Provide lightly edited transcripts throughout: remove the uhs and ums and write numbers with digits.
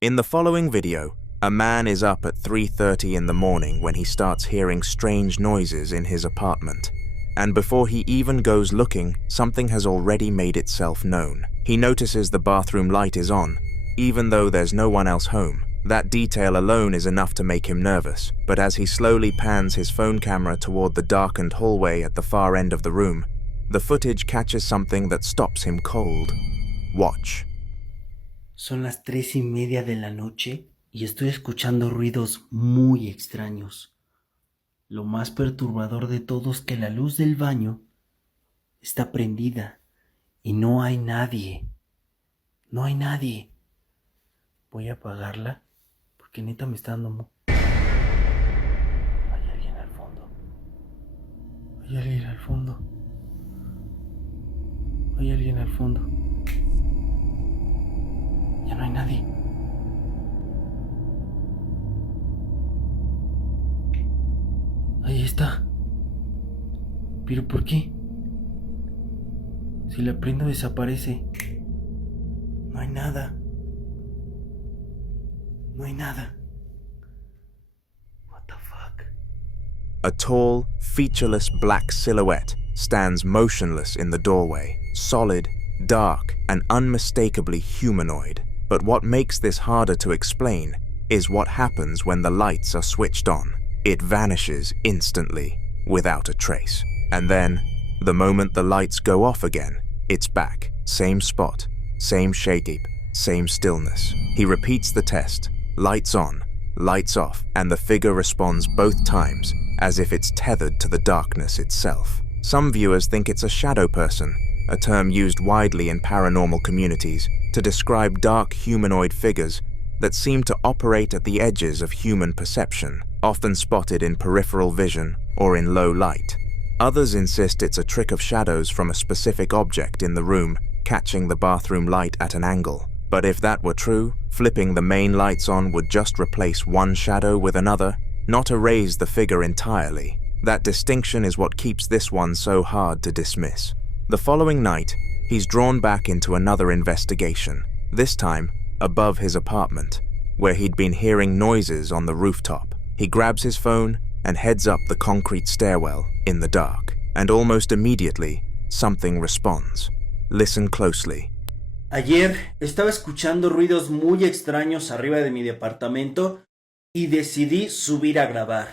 In the following video, a man is up at 3:30 in the morning when he starts hearing strange noises in his apartment. And before he even goes looking, something has already made itself known. He notices the bathroom light is on, even though there's no one else home. That detail alone is enough to make him nervous, but as he slowly pans his phone camera toward the darkened hallway at the far end of the room, the footage catches something that stops him cold. Watch. Son las 3:30 de la noche y estoy escuchando ruidos muy extraños. Lo más perturbador de todo es que la luz del baño está prendida y no hay nadie. No hay nadie. Voy a apagarla porque neta me está dando... Hay alguien al fondo. Hay alguien al fondo. Hay alguien al fondo. Ya no hay nadie. Ahí está. ¿Pero por qué? Si la prendo desaparece. No hay nada. No hay nada. What the fuck? A tall, featureless black silhouette stands motionless in the doorway, solid, dark, and unmistakably humanoid. But what makes this harder to explain is what happens when the lights are switched on. It vanishes instantly, without a trace. And then, the moment the lights go off again, it's back. Same spot, same shape, same stillness. He repeats the test. Lights on, lights off, and the figure responds both times, as if it's tethered to the darkness itself. Some viewers think it's a shadow person, a term used widely in paranormal communities to describe dark humanoid figures that seem to operate at the edges of human perception, often spotted in peripheral vision or in low light. Others insist it's a trick of shadows from a specific object in the room, catching the bathroom light at an angle. But if that were true, flipping the main lights on would just replace one shadow with another, not erase the figure entirely. That distinction is what keeps this one so hard to dismiss. The following night, he's drawn back into another investigation, this time above his apartment, where he'd been hearing noises on the rooftop. He grabs his phone and heads up the concrete stairwell in the dark, and almost immediately, something responds. Listen closely. Ayer estaba escuchando ruidos muy extraños arriba de mi departamento y decidí subir a grabar.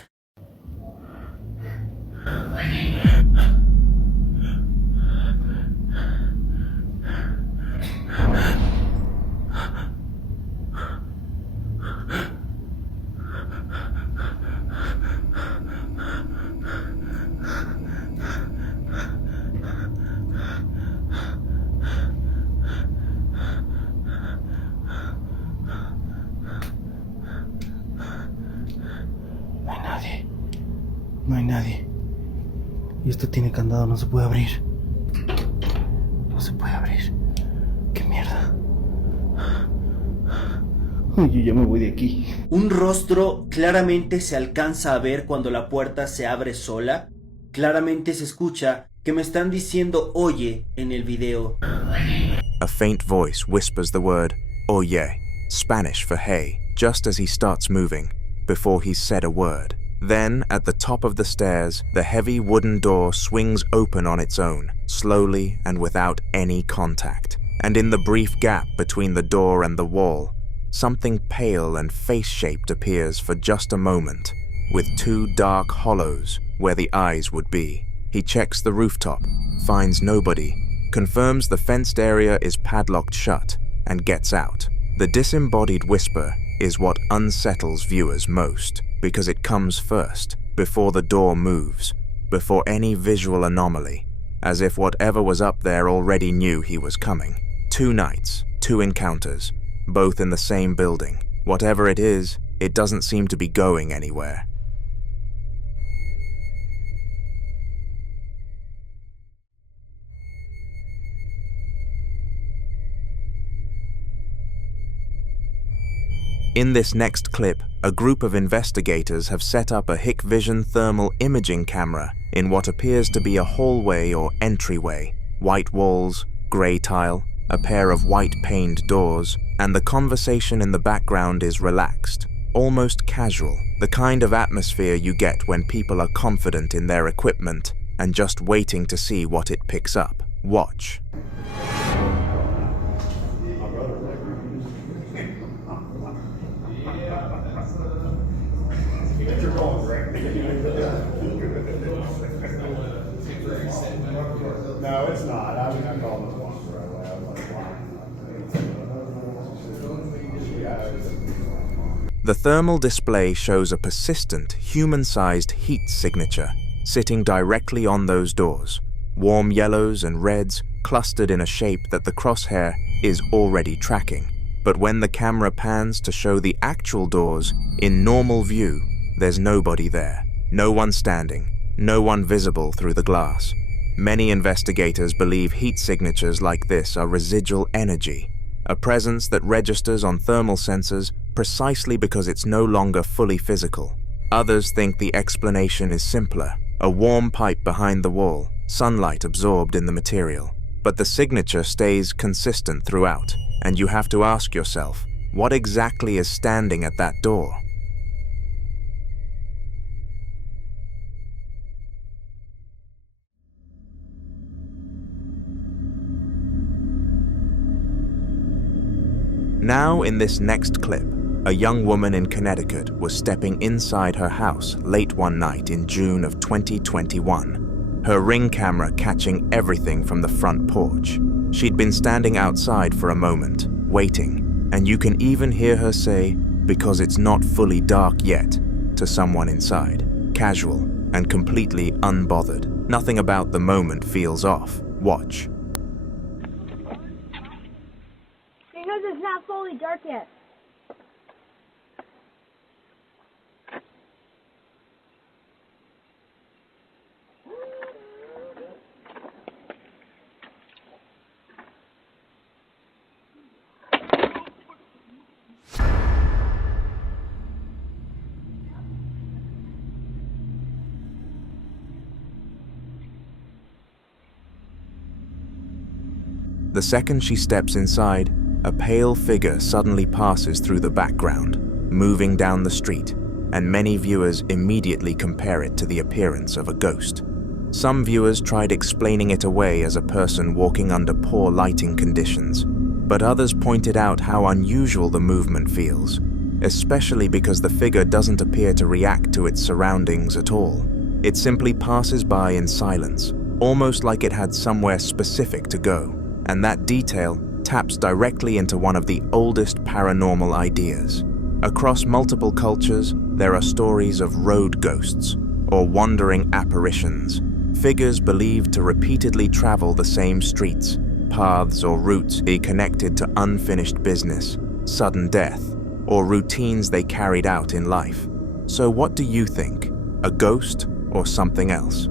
No hay nadie. Y esto tiene candado, no se puede abrir. No se puede abrir. ¡Qué mierda! Yo ya me voy de aquí. Un rostro claramente se alcanza a ver cuando la puerta se abre sola. Claramente se escucha que me están diciendo oye en el video. A faint voice whispers the word oye, Spanish for hey, just as he starts moving, before he's said a word. Then, at the top of the stairs, the heavy wooden door swings open on its own, slowly and without any contact. And in the brief gap between the door and the wall, something pale and face-shaped appears for just a moment, with two dark hollows where the eyes would be. He checks the rooftop, finds nobody, confirms the fenced area is padlocked shut, and gets out. The disembodied whisper is what unsettles viewers most, because it comes first, before the door moves, before any visual anomaly, as if whatever was up there already knew he was coming. 2 nights, 2 encounters, both in the same building. Whatever it is, it doesn't seem to be going anywhere. In this next clip, a group of investigators have set up a Hikvision thermal imaging camera in what appears to be a hallway or entryway, white walls, grey tile, a pair of white-paned doors, and the conversation in the background is relaxed, almost casual, the kind of atmosphere you get when people are confident in their equipment and just waiting to see what it picks up. Watch. No, it's not. I mean, I called it once right away. I was like, why? The thermal display shows a persistent, human-sized heat signature sitting directly on those doors, warm yellows and reds clustered in a shape that the crosshair is already tracking. But when the camera pans to show the actual doors in normal view, there's nobody there. No one standing, no one visible through the glass. Many investigators believe heat signatures like this are residual energy, a presence that registers on thermal sensors precisely because it's no longer fully physical. Others think the explanation is simpler, a warm pipe behind the wall, sunlight absorbed in the material. But the signature stays consistent throughout, and you have to ask yourself, what exactly is standing at that door? Now, in this next clip, a young woman in Connecticut was stepping inside her house late one night in June of 2021, her Ring camera catching everything from the front porch. She'd been standing outside for a moment, waiting, and you can even hear her say, "Because it's not fully dark yet," to someone inside, casual and completely unbothered. Nothing about the moment feels off. Watch. Because it's not fully dark yet. The second she steps inside, a pale figure suddenly passes through the background, moving down the street, and many viewers immediately compare it to the appearance of a ghost. Some viewers tried explaining it away as a person walking under poor lighting conditions, but others pointed out how unusual the movement feels, especially because the figure doesn't appear to react to its surroundings at all. It simply passes by in silence, almost like it had somewhere specific to go. And that detail taps directly into one of the oldest paranormal ideas. Across multiple cultures, there are stories of road ghosts, or wandering apparitions, figures believed to repeatedly travel the same streets, paths or routes be connected to unfinished business, sudden death, or routines they carried out in life. So what do you think? A ghost or something else?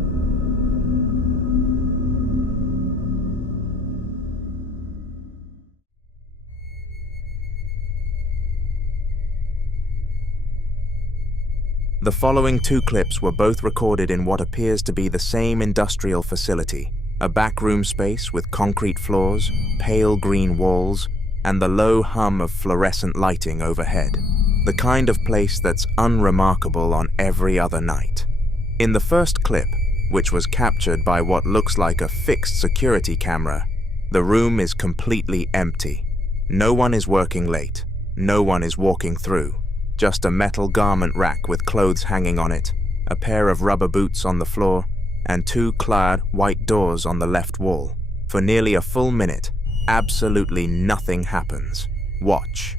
The following two clips were both recorded in what appears to be the same industrial facility, a backroom space with concrete floors, pale green walls, and the low hum of fluorescent lighting overhead, the kind of place that's unremarkable on every other night. In the first clip, which was captured by what looks like a fixed security camera, the room is completely empty. No one is working late, no one is walking through. Just a metal garment rack with clothes hanging on it, a pair of rubber boots on the floor, and two clad white doors on the left wall. For nearly a full minute, absolutely nothing happens. Watch.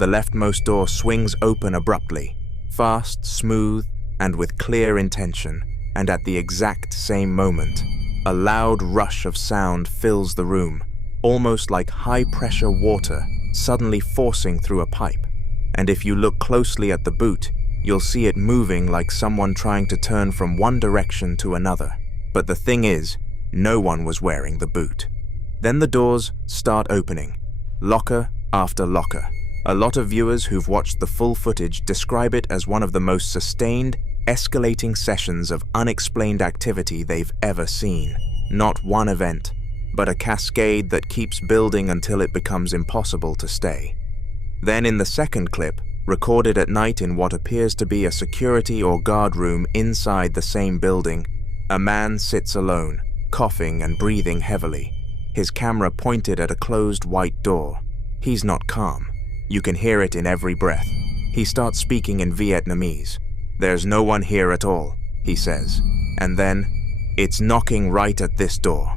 The leftmost door swings open abruptly, fast, smooth, and with clear intention, and at the exact same moment, a loud rush of sound fills the room, almost like high-pressure water suddenly forcing through a pipe. And if you look closely at the boot, you'll see it moving like someone trying to turn from one direction to another. But the thing is, no one was wearing the boot. Then the doors start opening, locker after locker. A lot of viewers who've watched the full footage describe it as one of the most sustained, escalating sessions of unexplained activity they've ever seen. Not one event, but a cascade that keeps building until it becomes impossible to stay. Then in the second clip, recorded at night in what appears to be a security or guard room inside the same building, a man sits alone, coughing and breathing heavily, his camera pointed at a closed white door. He's not calm. You can hear it in every breath. He starts speaking in Vietnamese. "There's no one here at all," he says. And then, "It's knocking right at this door."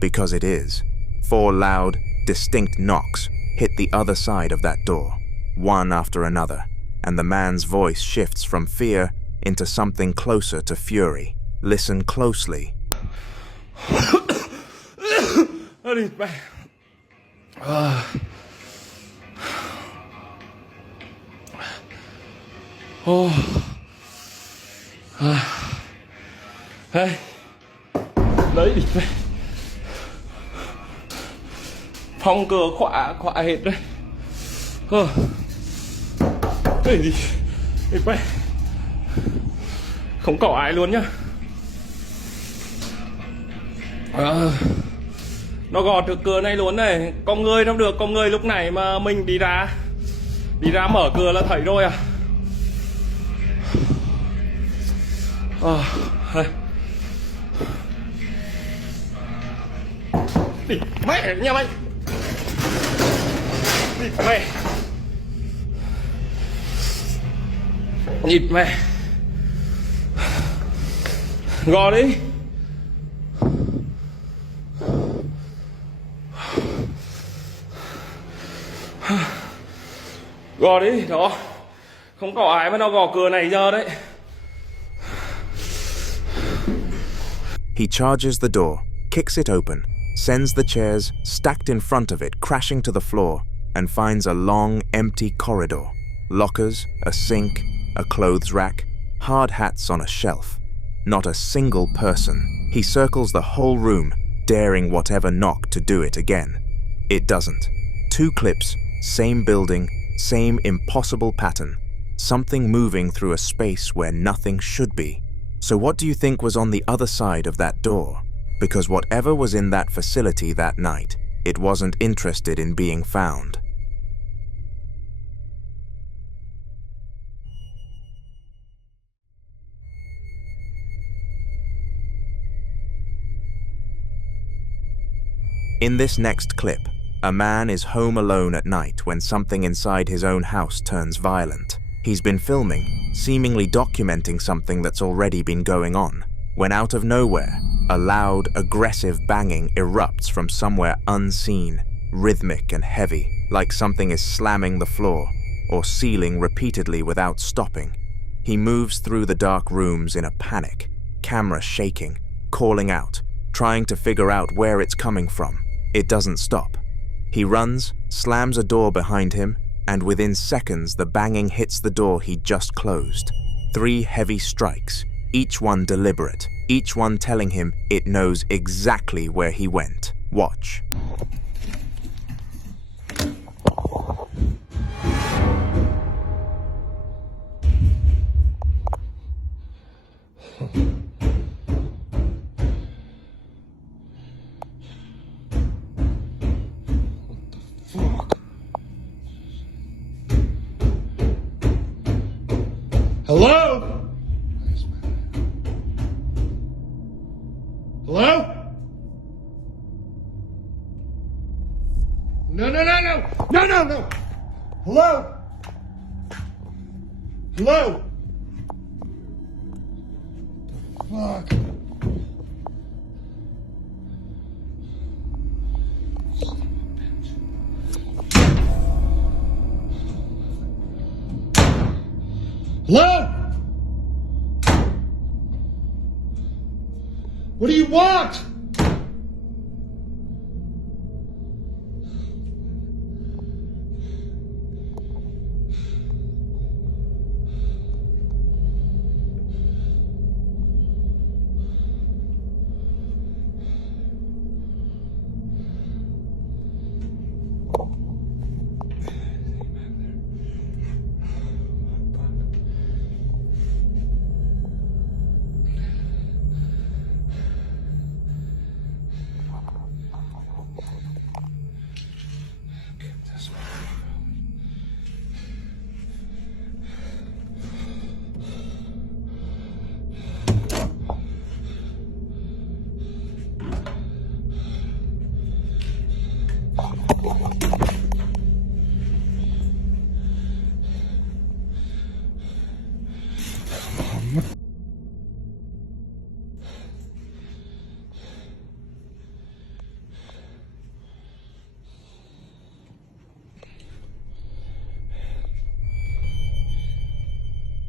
Because it is. 4 loud, distinct knocks hit the other side of that door, one after another, and the man's voice shifts from fear into something closer to fury. Listen closely. Đấy đi về. Phòng cửa khóa hết đấy. Đây đi về. Không có ai luôn nhá. Nó gọt được cửa này luôn này. Có người không được, có người lúc này mà mình đi ra mở cửa là thấy rồi à. Đi mẹ nha mày. Đi mẹ. Nhịp mẹ. Gò đi. Gò đi, đó. Không có ai mà nó gò cửa này giờ đấy. He charges the door, kicks it open, sends the chairs stacked in front of it crashing to the floor, and finds a long, empty corridor. Lockers, a sink, a clothes rack, hard hats on a shelf. Not a single person. He circles the whole room, daring whatever knock to do it again. It doesn't. 2 clips, same building, same impossible pattern. Something moving through a space where nothing should be. So what do you think was on the other side of that door? Because whatever was in that facility that night, it wasn't interested in being found. In this next clip, a man is home alone at night when something inside his own house turns violent. He's been filming, seemingly documenting something that's already been going on, when out of nowhere, a loud, aggressive banging erupts from somewhere unseen, rhythmic and heavy, like something is slamming the floor or ceiling repeatedly without stopping. He moves through the dark rooms in a panic, camera shaking, calling out, trying to figure out where it's coming from. It doesn't stop. He runs, slams a door behind him, and within seconds the banging hits the door he just closed. 3 heavy strikes, each one deliberate, each one telling him it knows exactly where he went. Watch. Hello? Hello? No. No. Hello? Hello? Fuck. Hello? What do you want?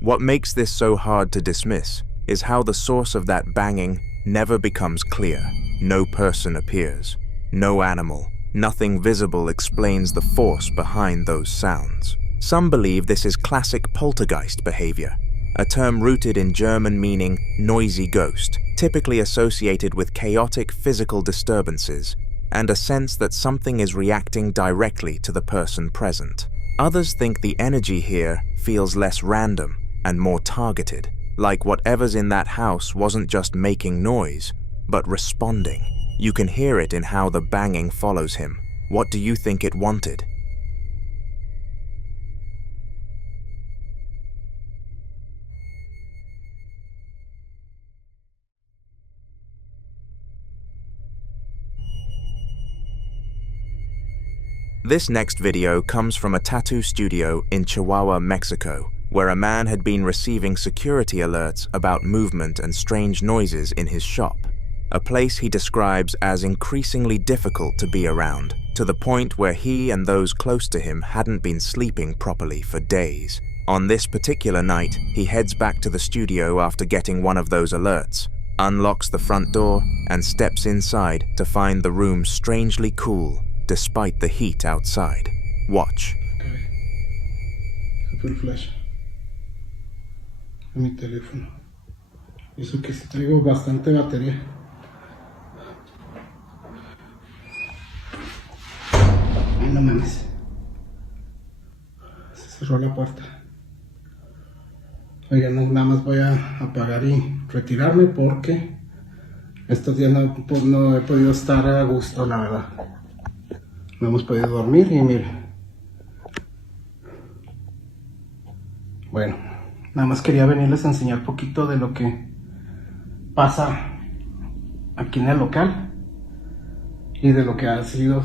What makes this so hard to dismiss is how the source of that banging never becomes clear. No person appears, no animal, nothing visible explains the force behind those sounds. Some believe this is classic poltergeist behavior, a term rooted in German meaning noisy ghost, typically associated with chaotic physical disturbances and a sense that something is reacting directly to the person present. Others think the energy here feels less random and more targeted, like whatever's in that house wasn't just making noise, but responding. You can hear it in how the banging follows him. What do you think it wanted? This next video comes from a tattoo studio in Chihuahua, Mexico, where a man had been receiving security alerts about movement and strange noises in his shop, a place he describes as increasingly difficult to be around, to the point where he and those close to him hadn't been sleeping properly for days. On this particular night, he heads back to the studio after getting one of those alerts, unlocks the front door, and steps inside to find the room strangely cool, despite the heat outside. Watch. Se fue el flash a mi teléfono. Y eso que si traigo bastante batería. Ay, no mames. Se cerró la puerta. Oigan, nada más voy a apagar y retirarme porque estos días no he podido estar a gusto, la verdad. No hemos podido dormir y mire. Bueno, nada más quería venirles a enseñar un poquito de lo que pasa aquí en el local y de lo que ha sido.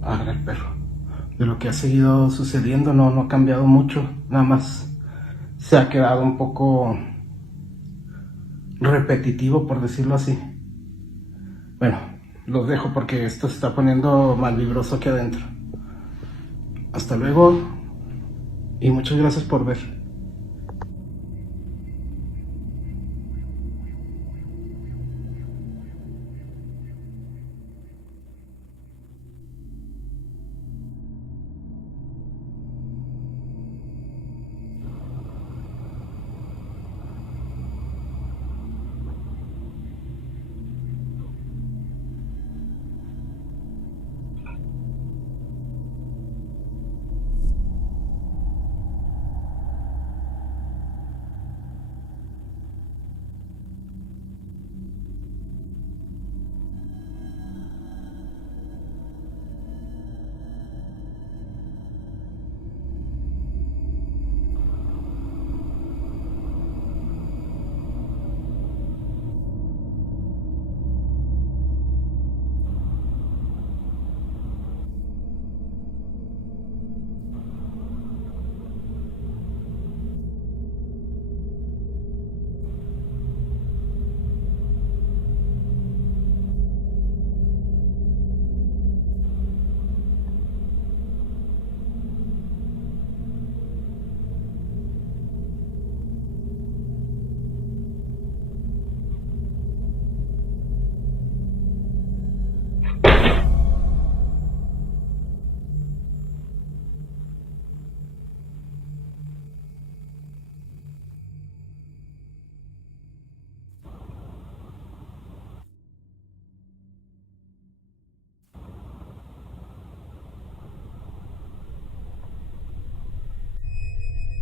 Ah, el perro. De lo que ha seguido sucediendo, no ha cambiado mucho, nada más se ha quedado un poco repetitivo, por decirlo así. Bueno, los dejo porque esto se está poniendo malvibroso aquí adentro. Hasta luego y muchas gracias por ver.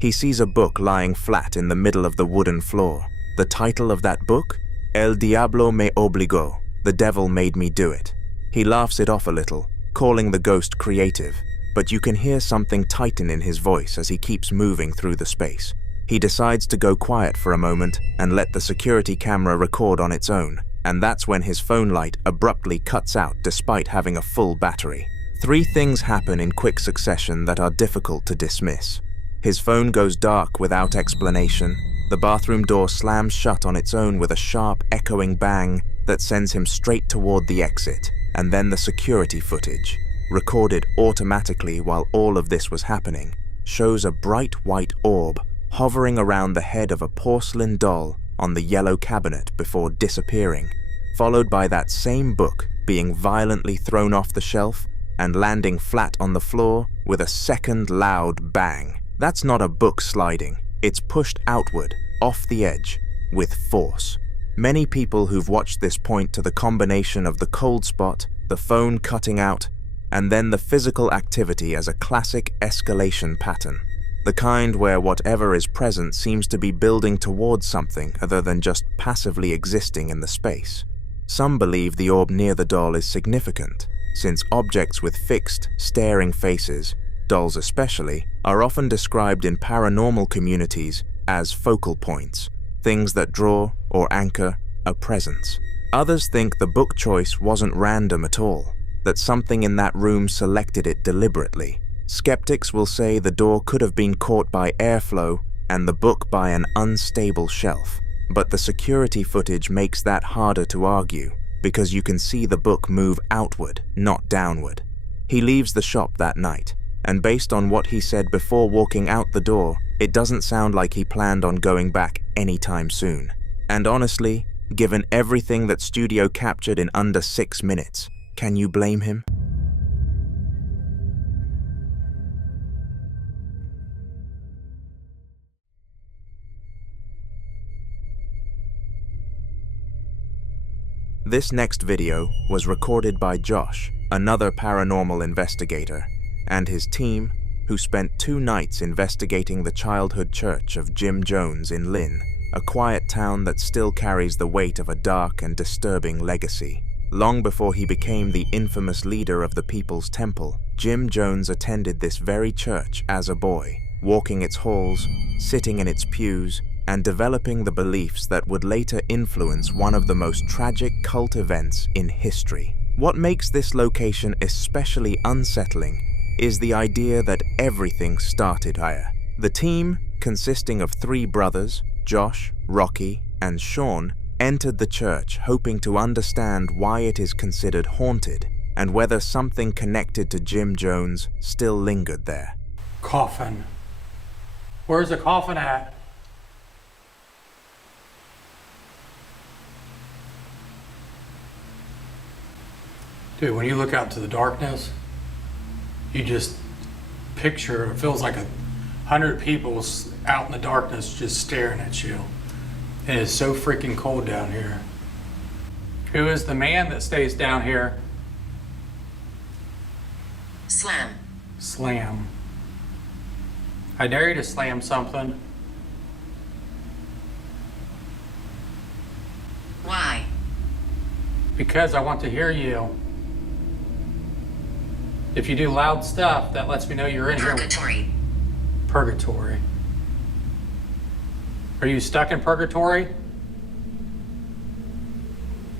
He sees a book lying flat in the middle of the wooden floor. The title of that book? El Diablo me obligó. The devil made me do it. He laughs it off a little, calling the ghost creative, but you can hear something tighten in his voice as he keeps moving through the space. He decides to go quiet for a moment and let the security camera record on its own, and that's when his phone light abruptly cuts out despite having a full battery. 3 things happen in quick succession that are difficult to dismiss. His phone goes dark without explanation, the bathroom door slams shut on its own with a sharp, echoing bang that sends him straight toward the exit, and then the security footage, recorded automatically while all of this was happening, shows a bright white orb hovering around the head of a porcelain doll on the yellow cabinet before disappearing, followed by that same book being violently thrown off the shelf and landing flat on the floor with a second loud bang. That's not a book sliding, it's pushed outward, off the edge, with force. Many people who've watched this point to the combination of the cold spot, the phone cutting out, and then the physical activity as a classic escalation pattern. The kind where whatever is present seems to be building towards something other than just passively existing in the space. Some believe the orb near the doll is significant, since objects with fixed, staring faces, dolls especially, are often described in paranormal communities as focal points, things that draw or anchor a presence. Others think the book choice wasn't random at all, that something in that room selected it deliberately. Skeptics will say the door could have been caught by airflow and the book by an unstable shelf, but the security footage makes that harder to argue because you can see the book move outward, not downward. He leaves the shop that night, and based on what he said before walking out the door, it doesn't sound like he planned on going back anytime soon. And honestly, given everything that studio captured in under 6 minutes, can you blame him? This next video was recorded by Josh, another paranormal investigator, and his team, who spent 2 nights investigating the childhood church of Jim Jones in Lynn, a quiet town that still carries the weight of a dark and disturbing legacy. Long before he became the infamous leader of the People's Temple, Jim Jones attended this very church as a boy, walking its halls, sitting in its pews, and developing the beliefs that would later influence one of the most tragic cult events in history. What makes this location especially unsettling is the idea that everything started here. The team, consisting of 3 brothers, Josh, Rocky, and Sean, entered the church hoping to understand why it is considered haunted and whether something connected to Jim Jones still lingered there. Coffin. Where's the coffin at? Dude, when you look out to the darkness, you just picture, it feels like 100 people out in the darkness just staring at you. And it's so freaking cold down here. Who is the man that stays down here? Slam. Slam. I dare you to slam something. Why? Because I want to hear you. If you do loud stuff, that lets me know you're in Purgatory. here. Purgatory. Are you stuck in purgatory?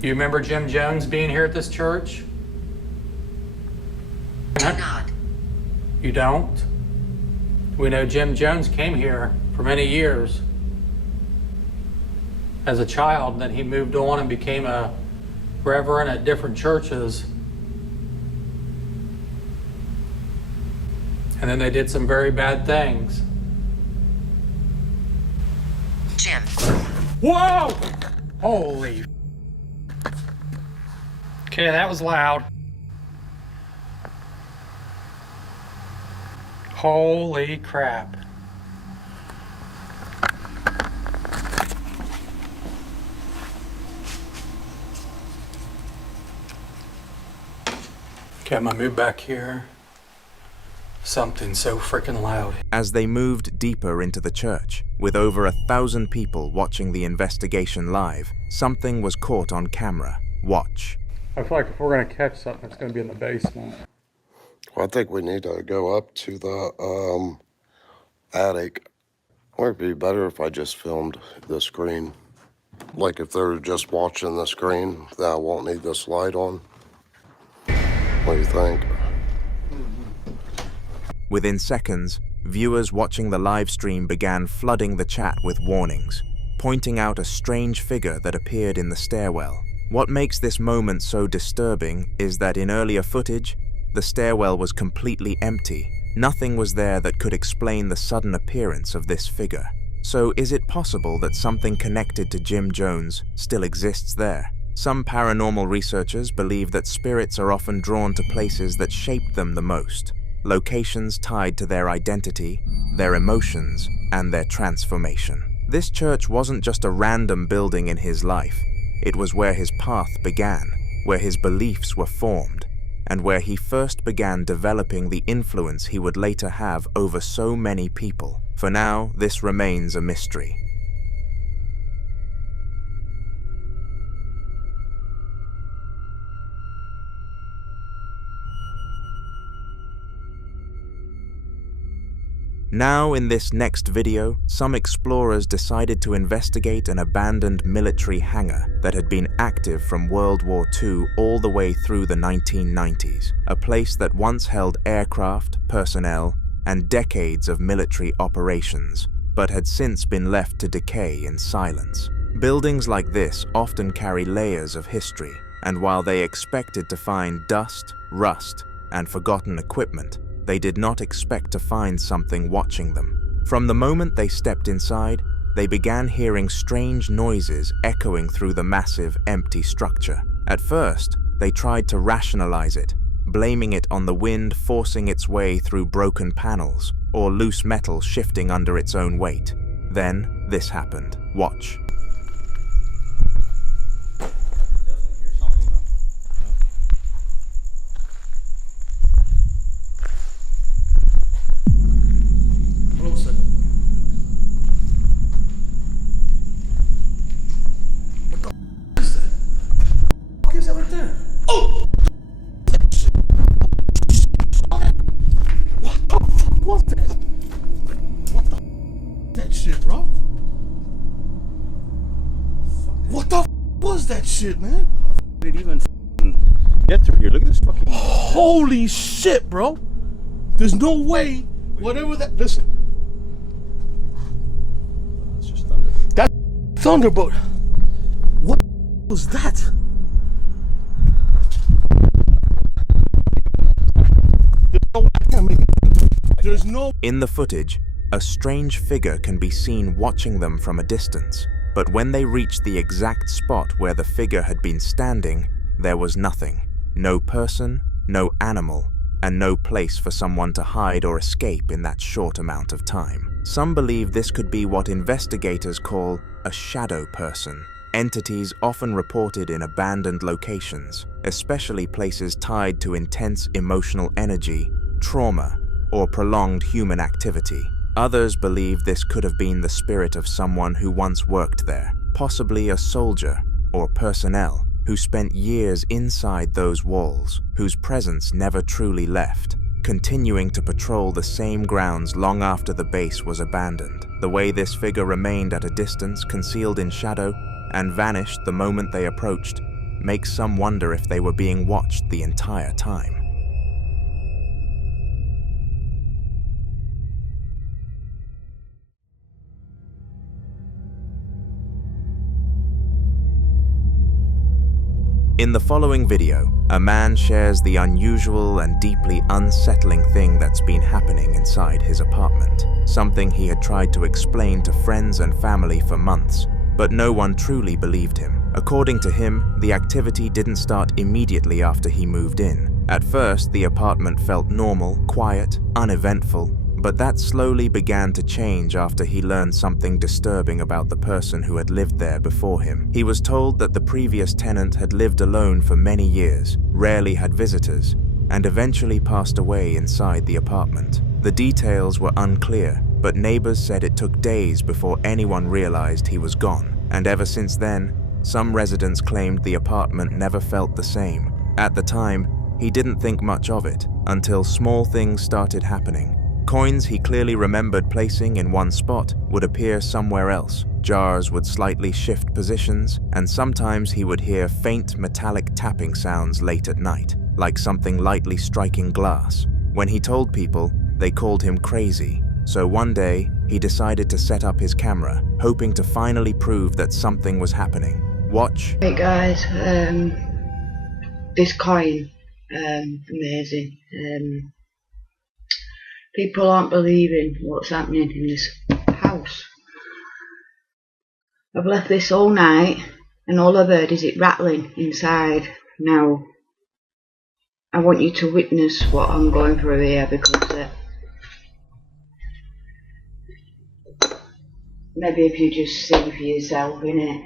You remember Jim Jones being here at this church? Do not. You don't? We know Jim Jones came here for many years as a child, then he moved on and became a reverend at different churches. And then they did some very bad things. Jim. Whoa! Holy. Okay, that was loud. Holy crap. Okay, I'm gonna move back here. something so freaking loud. As they moved deeper into the church, with over 1,000 people watching the investigation live, something was caught on camera. Watch. I feel like if we're going to catch something, it's going to be in the basement. Well, I think we need to go up to the attic. Or it'd be better if I just filmed the screen. Like if they're just watching the screen, then I won't need this light on. What do you think? Within seconds, viewers watching the live stream began flooding the chat with warnings, pointing out a strange figure that appeared in the stairwell. What makes this moment so disturbing is that in earlier footage, the stairwell was completely empty. Nothing was there that could explain the sudden appearance of this figure. So is it possible that something connected to Jim Jones still exists there? Some paranormal researchers believe that spirits are often drawn to places that shaped them the most, locations tied to their identity, their emotions, and their transformation. This church wasn't just a random building in his life. It was where his path began, where his beliefs were formed, and where he first began developing the influence he would later have over so many people. For now, this remains a mystery. Now, in this next video, some explorers decided to investigate an abandoned military hangar that had been active from World War II all the way through the 1990s, a place that once held aircraft, personnel, and decades of military operations, but had since been left to decay in silence. Buildings like this often carry layers of history, and while they expected to find dust, rust, and forgotten equipment, they did not expect to find something watching them. From the moment they stepped inside, they began hearing strange noises echoing through the massive, empty structure. At first, they tried to rationalize it, blaming it on the wind forcing its way through broken panels or loose metal shifting under its own weight. Then, this happened. Watch. Shit, man. Did it even get through here? Look at this fucking. Holy shit, bro. There's no way. Whatever that. Listen. It's just thunder. That thunderbolt. What was that? There's no way I can't make it. There's no. In the footage, a strange figure can be seen watching them from a distance. But when they reached the exact spot where the figure had been standing, there was nothing. No person, no animal, and no place for someone to hide or escape in that short amount of time. Some believe this could be what investigators call a shadow person, entities often reported in abandoned locations, especially places tied to intense emotional energy, trauma, or prolonged human activity. Others believe this could have been the spirit of someone who once worked there, possibly a soldier or personnel who spent years inside those walls, whose presence never truly left, continuing to patrol the same grounds long after the base was abandoned. The way this figure remained at a distance, concealed in shadow, and vanished the moment they approached, makes some wonder if they were being watched the entire time. In the following video, a man shares the unusual and deeply unsettling thing that's been happening inside his apartment. Something he had tried to explain to friends and family for months, but no one truly believed him. According to him, the activity didn't start immediately after he moved in. At first, the apartment felt normal, quiet, uneventful, but that slowly began to change after he learned something disturbing about the person who had lived there before him. He was told that the previous tenant had lived alone for many years, rarely had visitors, and eventually passed away inside the apartment. The details were unclear, but neighbors said it took days before anyone realized he was gone, and ever since then, some residents claimed the apartment never felt the same. At the time, he didn't think much of it until small things started happening. Coins he clearly remembered placing in one spot would appear somewhere else. Jars would slightly shift positions, and sometimes he would hear faint metallic tapping sounds late at night, like something lightly striking glass. When he told people, they called him crazy. So one day, he decided to set up his camera, hoping to finally prove that something was happening. Watch. Hey guys, this coin, amazing. People aren't believing what's happening in this house. I've left this all night, and all I've heard is it rattling inside. Now, I want you to witness what I'm going through here, because maybe if you just see for yourself, innit?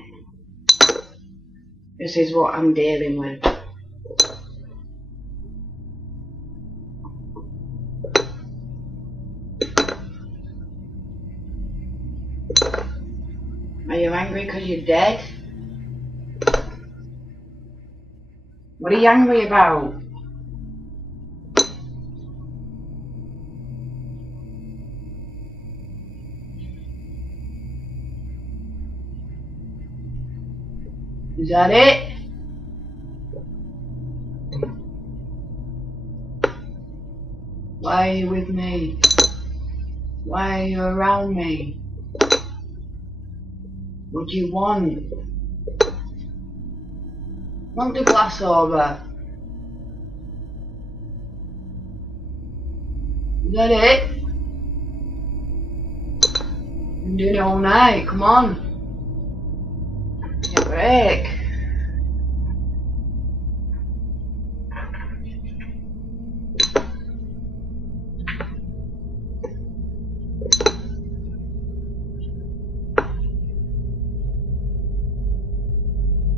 This is what I'm dealing with. Are you angry because you're dead? What are you angry about? Is that it? Why are you with me? Why are you around me? What do you want? Want the glass over? Is that it? I'm doing it all night, come on. Take a break.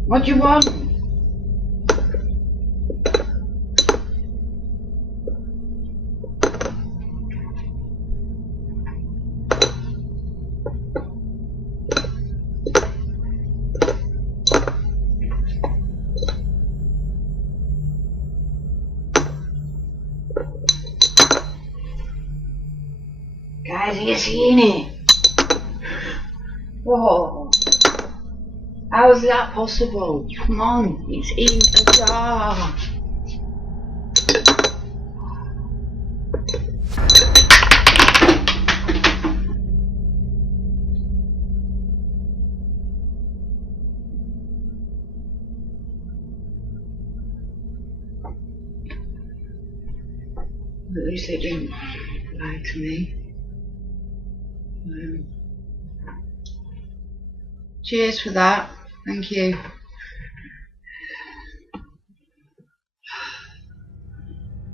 What do you want? Guys, are you seeing it? Whoa. How is that possible? Come on, it's in a jar. At least they didn't lie to me. Cheers for that. Thank you.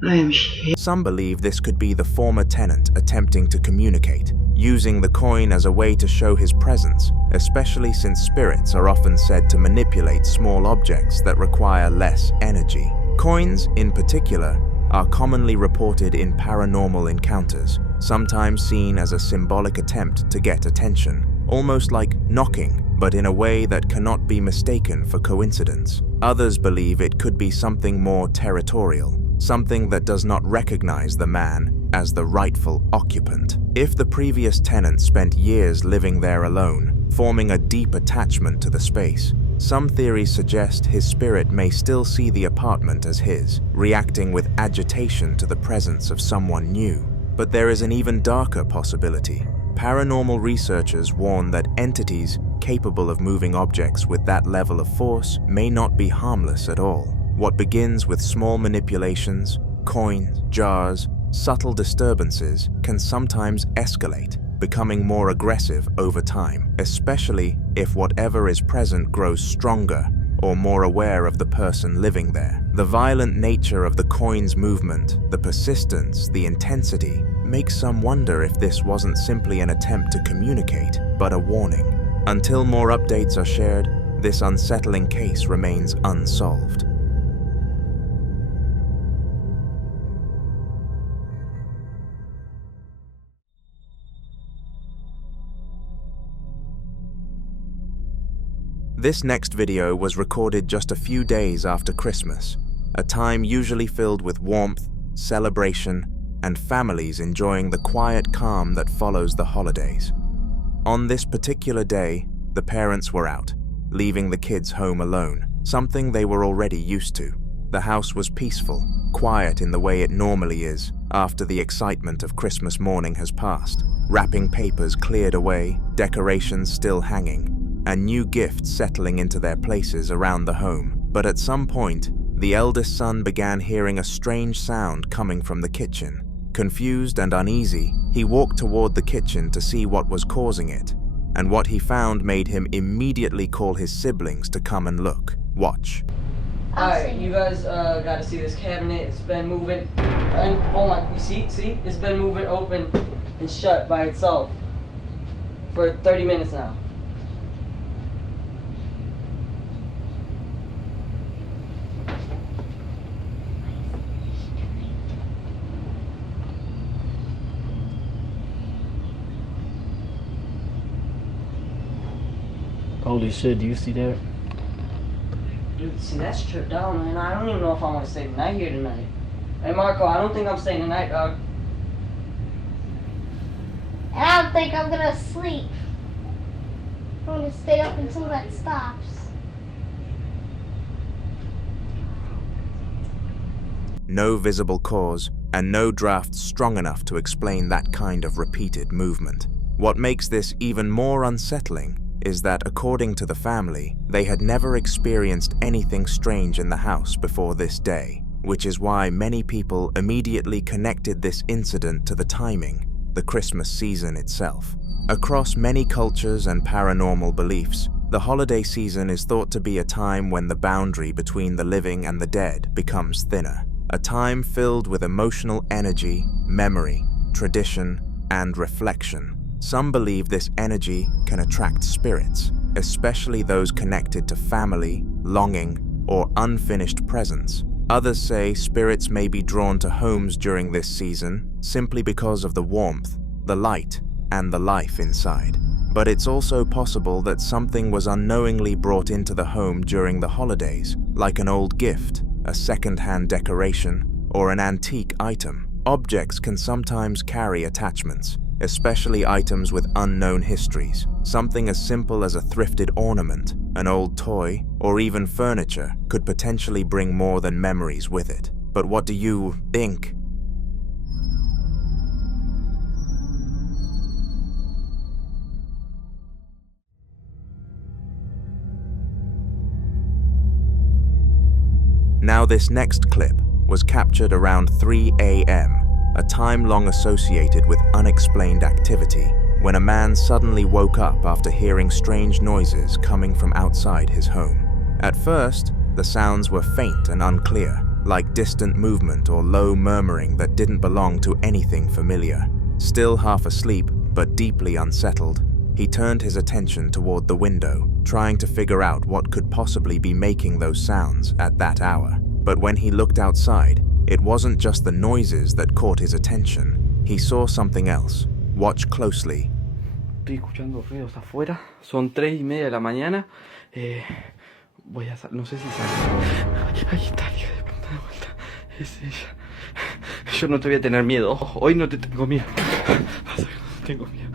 I am shit. Some believe this could be the former tenant attempting to communicate, using the coin as a way to show his presence, especially since spirits are often said to manipulate small objects that require less energy. Coins, in particular, are commonly reported in paranormal encounters, sometimes seen as a symbolic attempt to get attention, almost like knocking, but in a way that cannot be mistaken for coincidence. Others believe it could be something more territorial, something that does not recognize the man as the rightful occupant. If the previous tenant spent years living there alone, forming a deep attachment to the space, some theories suggest his spirit may still see the apartment as his, reacting with agitation to the presence of someone new. But there is an even darker possibility. Paranormal researchers warn that entities capable of moving objects with that level of force may not be harmless at all. What begins with small manipulations, coins, jars, subtle disturbances can sometimes escalate, becoming more aggressive over time, especially if whatever is present grows stronger or more aware of the person living there. The violent nature of the coin's movement, the persistence, the intensity, makes some wonder if this wasn't simply an attempt to communicate, but a warning. Until more updates are shared, this unsettling case remains unsolved. This next video was recorded just a few days after Christmas, a time usually filled with warmth, celebration, and families enjoying the quiet calm that follows the holidays. On this particular day, the parents were out, leaving the kids home alone, something they were already used to. The house was peaceful, quiet in the way it normally is after the excitement of Christmas morning has passed. Wrapping papers cleared away, decorations still hanging, and new gifts settling into their places around the home. But at some point, the eldest son began hearing a strange sound coming from the kitchen. Confused and uneasy, he walked toward the kitchen to see what was causing it, and what he found made him immediately call his siblings to come and look. Watch. Alright, you guys gotta see this cabinet. It's been moving, and oh my, you see? It's been moving open and shut by itself for 30 minutes now. Holy shit, do you see that? Dude, see, that's stripped down, man. I don't even know if I want to stay the night here tonight. Hey, Marco, I don't think I'm staying the night, dog. And I don't think I'm gonna sleep. I'm gonna stay up until that stops. No visible cause, and no draft strong enough to explain that kind of repeated movement. What makes this even more unsettling is that, according to the family, they had never experienced anything strange in the house before this day, which is why many people immediately connected this incident to the timing, the Christmas season itself. Across many cultures and paranormal beliefs, the holiday season is thought to be a time when the boundary between the living and the dead becomes thinner, a time filled with emotional energy, memory, tradition, and reflection. Some believe this energy can attract spirits, especially those connected to family, longing, or unfinished presents. Others say spirits may be drawn to homes during this season simply because of the warmth, the light, and the life inside. But it's also possible that something was unknowingly brought into the home during the holidays, like an old gift, a second-hand decoration, or an antique item. Objects can sometimes carry attachments, especially items with unknown histories. Something as simple as a thrifted ornament, an old toy, or even furniture could potentially bring more than memories with it. But what do you think? Now, this next clip was captured around 3 a.m., a time long associated with unexplained activity, when a man suddenly woke up after hearing strange noises coming from outside his home. At first, the sounds were faint and unclear, like distant movement or low murmuring that didn't belong to anything familiar. Still half asleep, but deeply unsettled, he turned his attention toward the window, trying to figure out what could possibly be making those sounds at that hour. But when he looked outside, it wasn't just the noises that caught his attention. He saw something else. Watch closely. Estoy escuchando ruidos afuera. Son 3:30 de la mañana. Voy a no sé si sale. Ahí está, hija de puta, de vuelta. Es ella. Yo no te voy a tener miedo. Hoy no te tengo miedo. Vas a ver, no tengo miedo.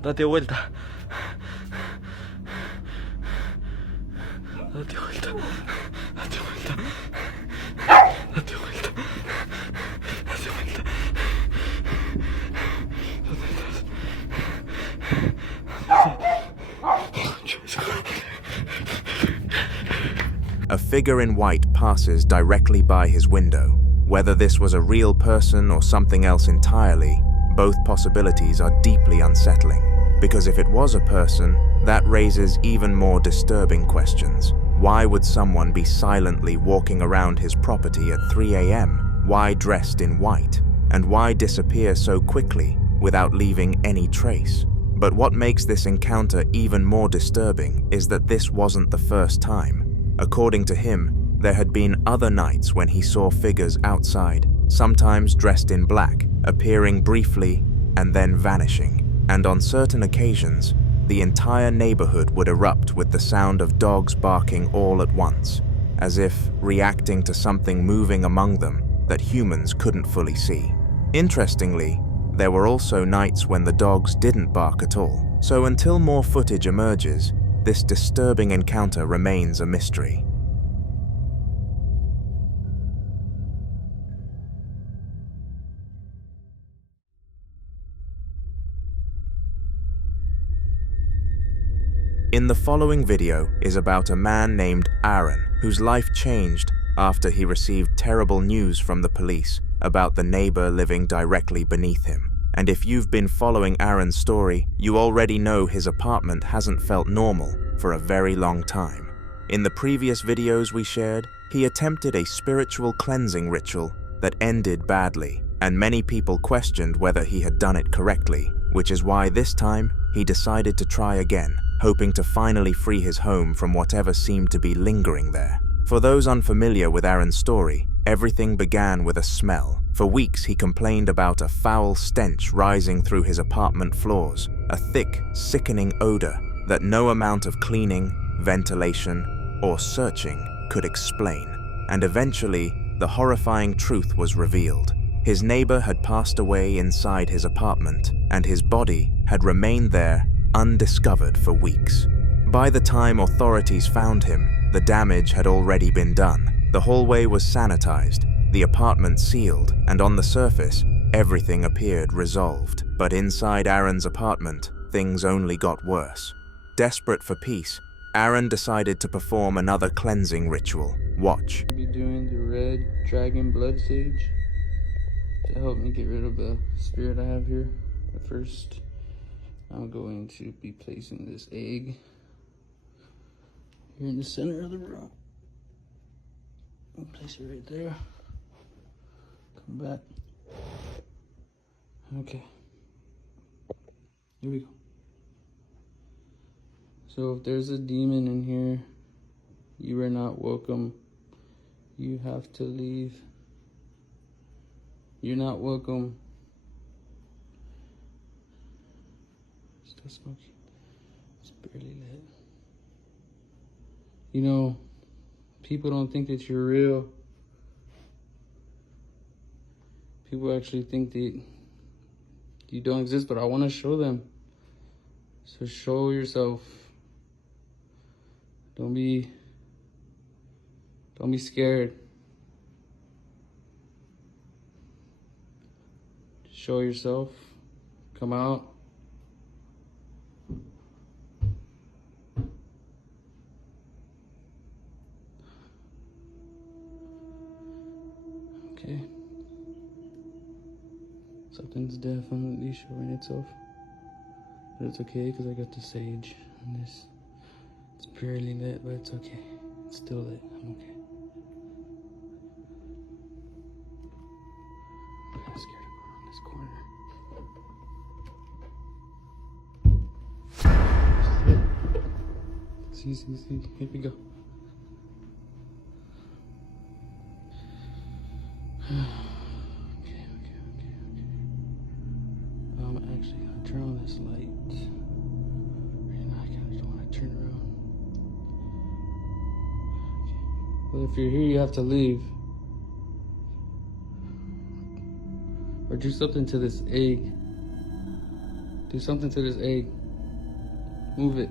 Date vuelta. Date vuelta. Date vuelta. Date vuelta. Date vuelta. ¿Dónde estás? A figure in white passes directly by his window. Whether this was a real person or something else entirely, both possibilities are deeply unsettling. Because if it was a person, that raises even more disturbing questions. Why would someone be silently walking around his property at 3 a.m.? Why dressed in white? And why disappear so quickly without leaving any trace? But what makes this encounter even more disturbing is that this wasn't the first time. According to him, there had been other nights when he saw figures outside, sometimes dressed in black, appearing briefly and then vanishing. And on certain occasions, the entire neighborhood would erupt with the sound of dogs barking all at once, as if reacting to something moving among them that humans couldn't fully see. Interestingly, there were also nights when the dogs didn't bark at all. So until more footage emerges, this disturbing encounter remains a mystery. In the following video is about a man named Aaron, whose life changed after he received terrible news from the police about the neighbor living directly beneath him. And if you've been following Aaron's story, you already know his apartment hasn't felt normal for a very long time. In the previous videos we shared, he attempted a spiritual cleansing ritual that ended badly, and many people questioned whether he had done it correctly, which is why this time he decided to try again, hoping to finally free his home from whatever seemed to be lingering there. For those unfamiliar with Aaron's story, everything began with a smell. For weeks he complained about a foul stench rising through his apartment floors, a thick, sickening odor that no amount of cleaning, ventilation, or searching could explain. And eventually, the horrifying truth was revealed. His neighbor had passed away inside his apartment, and his body had remained there undiscovered for weeks. By the time authorities found him, the damage had already been done. The hallway was sanitized, the apartment sealed, and on the surface, everything appeared resolved. But inside Aaron's apartment, things only got worse. Desperate for peace, Aaron decided to perform another cleansing ritual. Watch. I'll be doing the red dragon blood sage to help me get rid of the spirit I have here. But first, I'm going to be placing this egg here in the center of the room. I'll place it right there. Come back. Okay. Here we go. So if there's a demon in here, you are not welcome. You have to leave. You're not welcome. Still smoking. It's barely lit. You know, people don't think that you're real. People actually think that you don't exist, but I want to show them. So show yourself. Don't be scared. Show yourself. Come out. Okay. Something's definitely showing itself. But it's okay because I got the sage on this. It's barely lit, but it's okay. It's still lit. I'm okay. I'm kind of scared to go around this corner. See. Here we go. Okay. Actually gonna turn on this light. Right now I kinda don't wanna turn around. Okay. Well, if you're here, you have to leave. Or do something to this egg. Do something to this egg. Move it.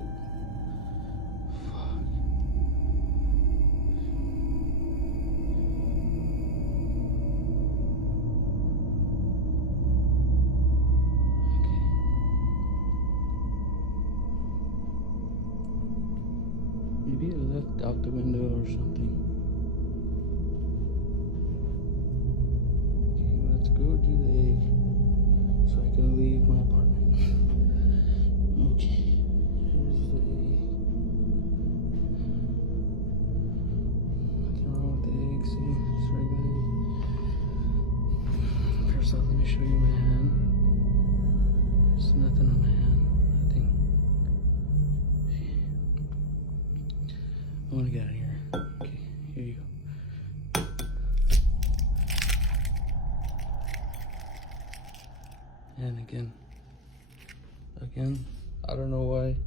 Maybe it left out the window or something. Okay, let's go do the egg so I can leave my apartment. Okay, here's the egg. Nothing wrong with the egg, see? It's regular egg. First off, let me show you my hand. There's nothing on my hand. I want to get out of here. Okay, here you go. I don't know why.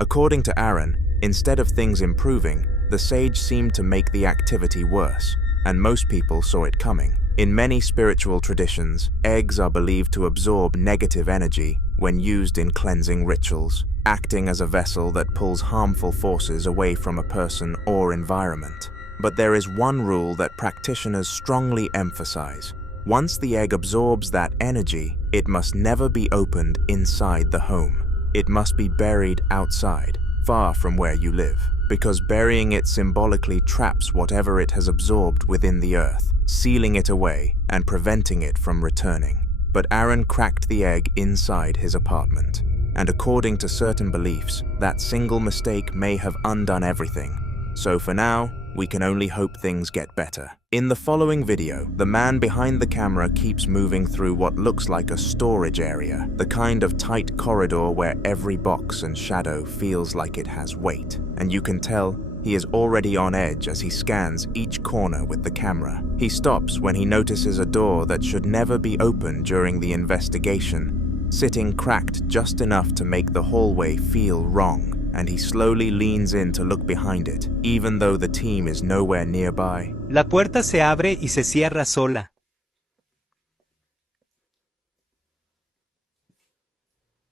According to Aaron, instead of things improving, the sage seemed to make the activity worse, and most people saw it coming. In many spiritual traditions, eggs are believed to absorb negative energy when used in cleansing rituals, acting as a vessel that pulls harmful forces away from a person or environment. But there is one rule that practitioners strongly emphasize. Once the egg absorbs that energy, it must never be opened inside the home. It must be buried outside, far from where you live, because burying it symbolically traps whatever it has absorbed within the earth, sealing it away and preventing it from returning. But Aaron cracked the egg inside his apartment, and according to certain beliefs, that single mistake may have undone everything. So for now, we can only hope things get better. In the following video, the man behind the camera keeps moving through what looks like a storage area, the kind of tight corridor where every box and shadow feels like it has weight. And you can tell he is already on edge as he scans each corner with the camera. He stops when he notices a door that should never be opened during the investigation, sitting cracked just enough to make the hallway feel wrong. And he slowly leans in to look behind it, even though the team is nowhere nearby. La puerta se abre y se cierra sola.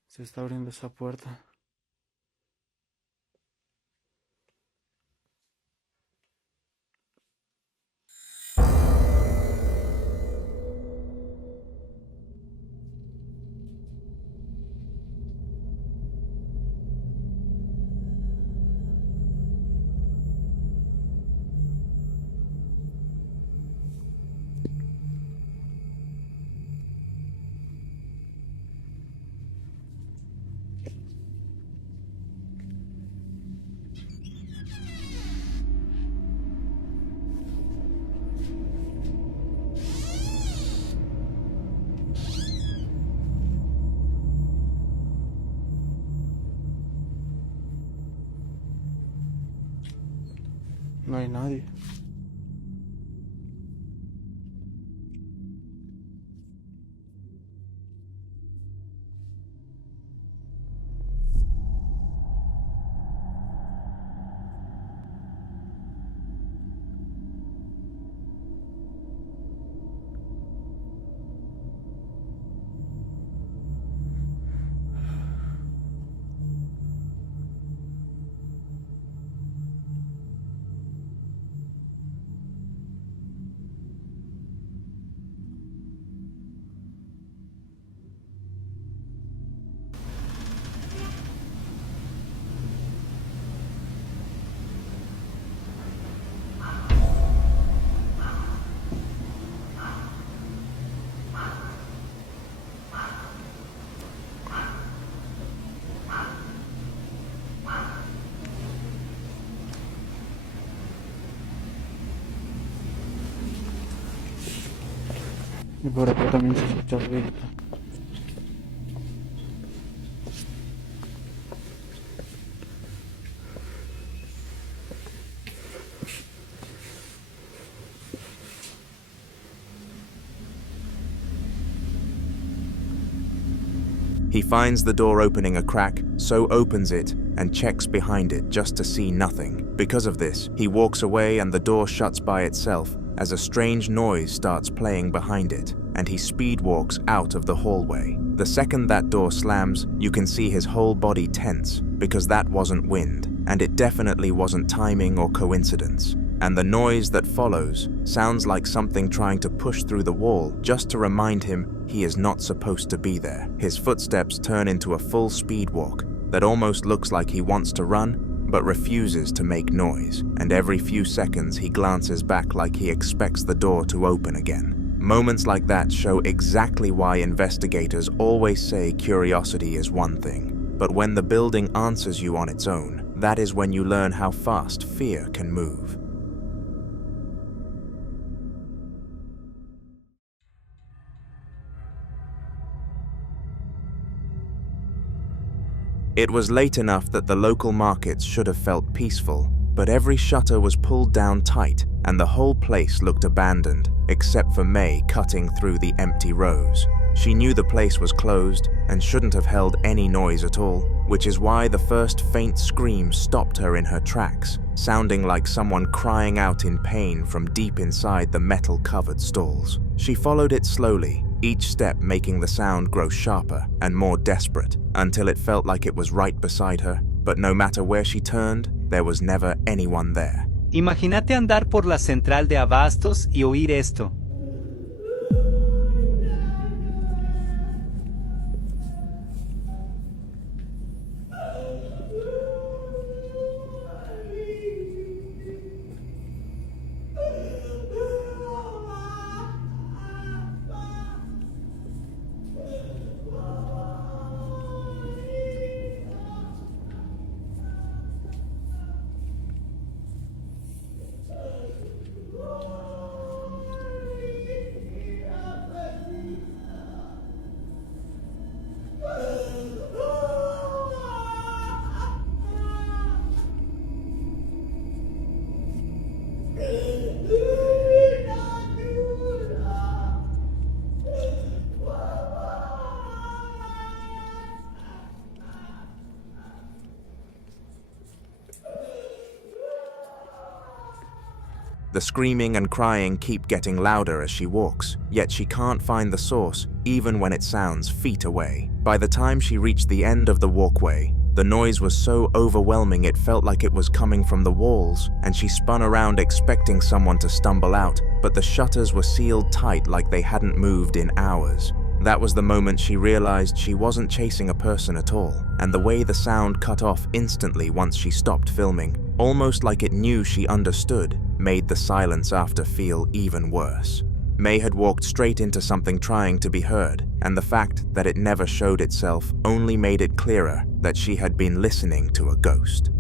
Se está abriendo esa puerta. No hay nadie. Y por acá también se escucha ruido. He finds the door opening a crack, so opens it and checks behind it just to see nothing. Because of this, he walks away and the door shuts by itself as a strange noise starts playing behind it, and he speed walks out of the hallway. The second that door slams, you can see his whole body tense, because that wasn't wind, and it definitely wasn't timing or coincidence. And the noise that follows sounds like something trying to push through the wall just to remind him he is not supposed to be there. His footsteps turn into a full speed walk that almost looks like he wants to run, but refuses to make noise, and every few seconds he glances back like he expects the door to open again. Moments like that show exactly why investigators always say curiosity is one thing, but when the building answers you on its own, that is when you learn how fast fear can move. It was late enough that the local markets should have felt peaceful, but every shutter was pulled down tight and the whole place looked abandoned, except for May cutting through the empty rows. She knew the place was closed and shouldn't have held any noise at all, which is why the first faint scream stopped her in her tracks, sounding like someone crying out in pain from deep inside the metal-covered stalls. She followed it slowly, each step making the sound grow sharper and more desperate, until it felt like it was right beside her, but no matter where she turned, there was never anyone there. Imagínate andar por la central de abastos y oír esto. The screaming and crying keep getting louder as she walks, yet she can't find the source, even when it sounds feet away. By the time she reached the end of the walkway, the noise was so overwhelming it felt like it was coming from the walls, and she spun around expecting someone to stumble out, but the shutters were sealed tight like they hadn't moved in hours. That was the moment she realized she wasn't chasing a person at all, and the way the sound cut off instantly once she stopped filming, almost like it knew she understood, made the silence after feel even worse. May had walked straight into something trying to be heard, and the fact that it never showed itself only made it clearer that she had been listening to a ghost.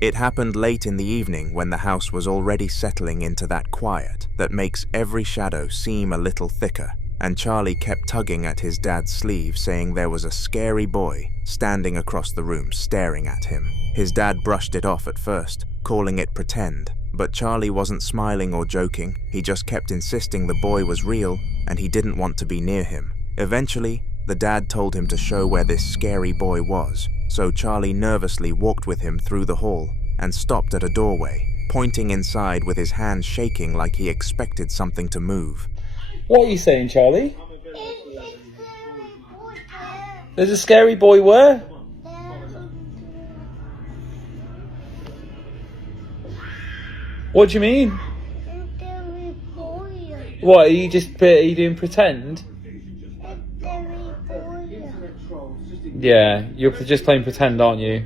It happened late in the evening when the house was already settling into that quiet that makes every shadow seem a little thicker, and Charlie kept tugging at his dad's sleeve, saying there was a scary boy standing across the room staring at him. His dad brushed it off at first, calling it pretend, but Charlie wasn't smiling or joking. He just kept insisting the boy was real and he didn't want to be near him. Eventually, the dad told him to show where this scary boy was, so Charlie nervously walked with him through the hall and stopped at a doorway, pointing inside with his hands shaking like he expected something to move. What are you saying, Charlie? There's a scary boy where? What do you mean? What, are you doing pretend? Yeah, you're just playing pretend, aren't you?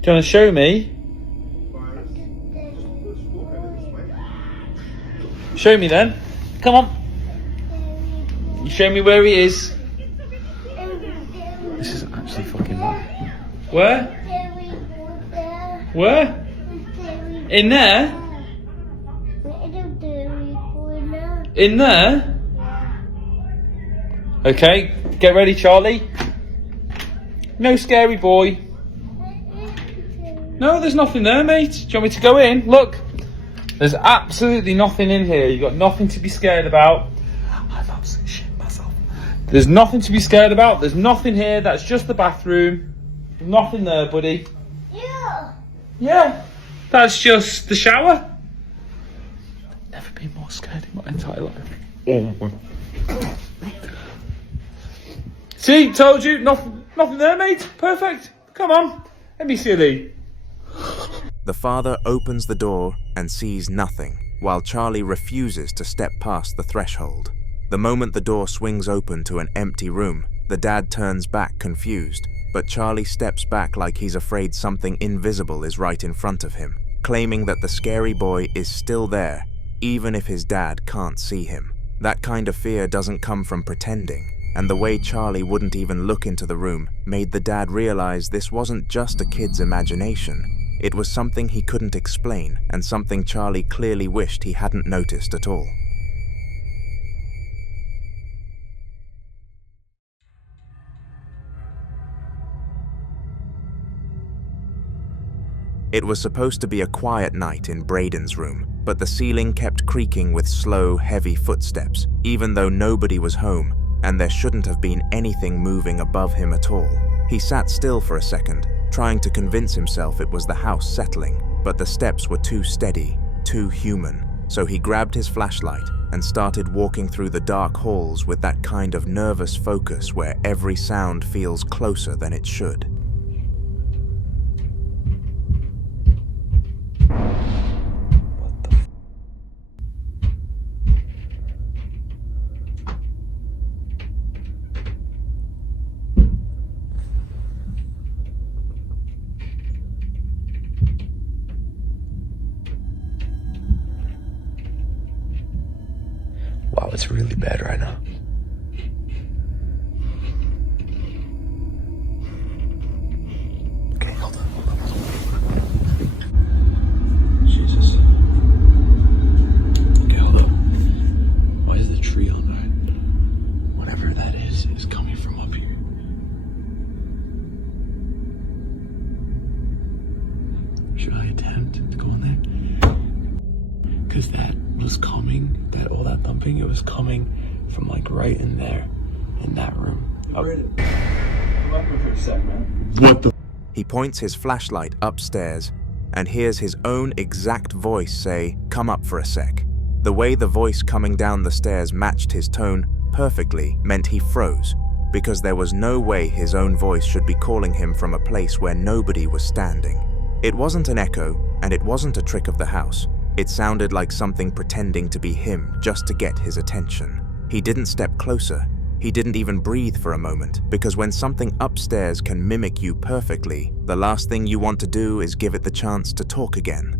Do you want to show me? Show me then. Come on. You show me where he is. This is actually fucking bad. Where? Where? In there? In there? Okay, get ready, Charlie. No scary boy. No, there's nothing there, mate. Do you want me to go in? Look. There's absolutely nothing in here. You've got nothing to be scared about. I'm absolutely shitting myself. There's nothing to be scared about. There's nothing here. That's just the bathroom. Nothing there, buddy. Yeah. Yeah. That's just the shower. Never been more scared in my entire life. Oh. See, told you. Nothing there, mate. Perfect. Come on. Let me see you. The father opens the door and sees nothing, while Charlie refuses to step past the threshold. The moment the door swings open to an empty room, the dad turns back confused, but Charlie steps back like he's afraid something invisible is right in front of him, claiming that the scary boy is still there, even if his dad can't see him. That kind of fear doesn't come from pretending, and the way Charlie wouldn't even look into the room made the dad realize this wasn't just a kid's imagination. It was something he couldn't explain, and something Charlie clearly wished he hadn't noticed at all. It was supposed to be a quiet night in Braden's room, but the ceiling kept creaking with slow, heavy footsteps, even though nobody was home, and there shouldn't have been anything moving above him at all. He sat still for a second, trying to convince himself it was the house settling, but the steps were too steady, too human, so he grabbed his flashlight and started walking through the dark halls with that kind of nervous focus where every sound feels closer than it should. Wow, it's really bad right now. Okay, hold on. Jesus. Okay, hold up. Why is the tree on that? Whatever that is coming from up here. Should I attempt to go in there? Because that was coming, all that thumping, it was coming from like right in there, in that room. What the? He points his flashlight upstairs and hears his own exact voice say, "Come up for a sec." The way the voice coming down the stairs matched his tone perfectly meant he froze, because there was no way his own voice should be calling him from a place where nobody was standing. It wasn't an echo, and it wasn't a trick of the house. It sounded like something pretending to be him just to get his attention. He didn't step closer. He didn't even breathe for a moment, because when something upstairs can mimic you perfectly, the last thing you want to do is give it the chance to talk again.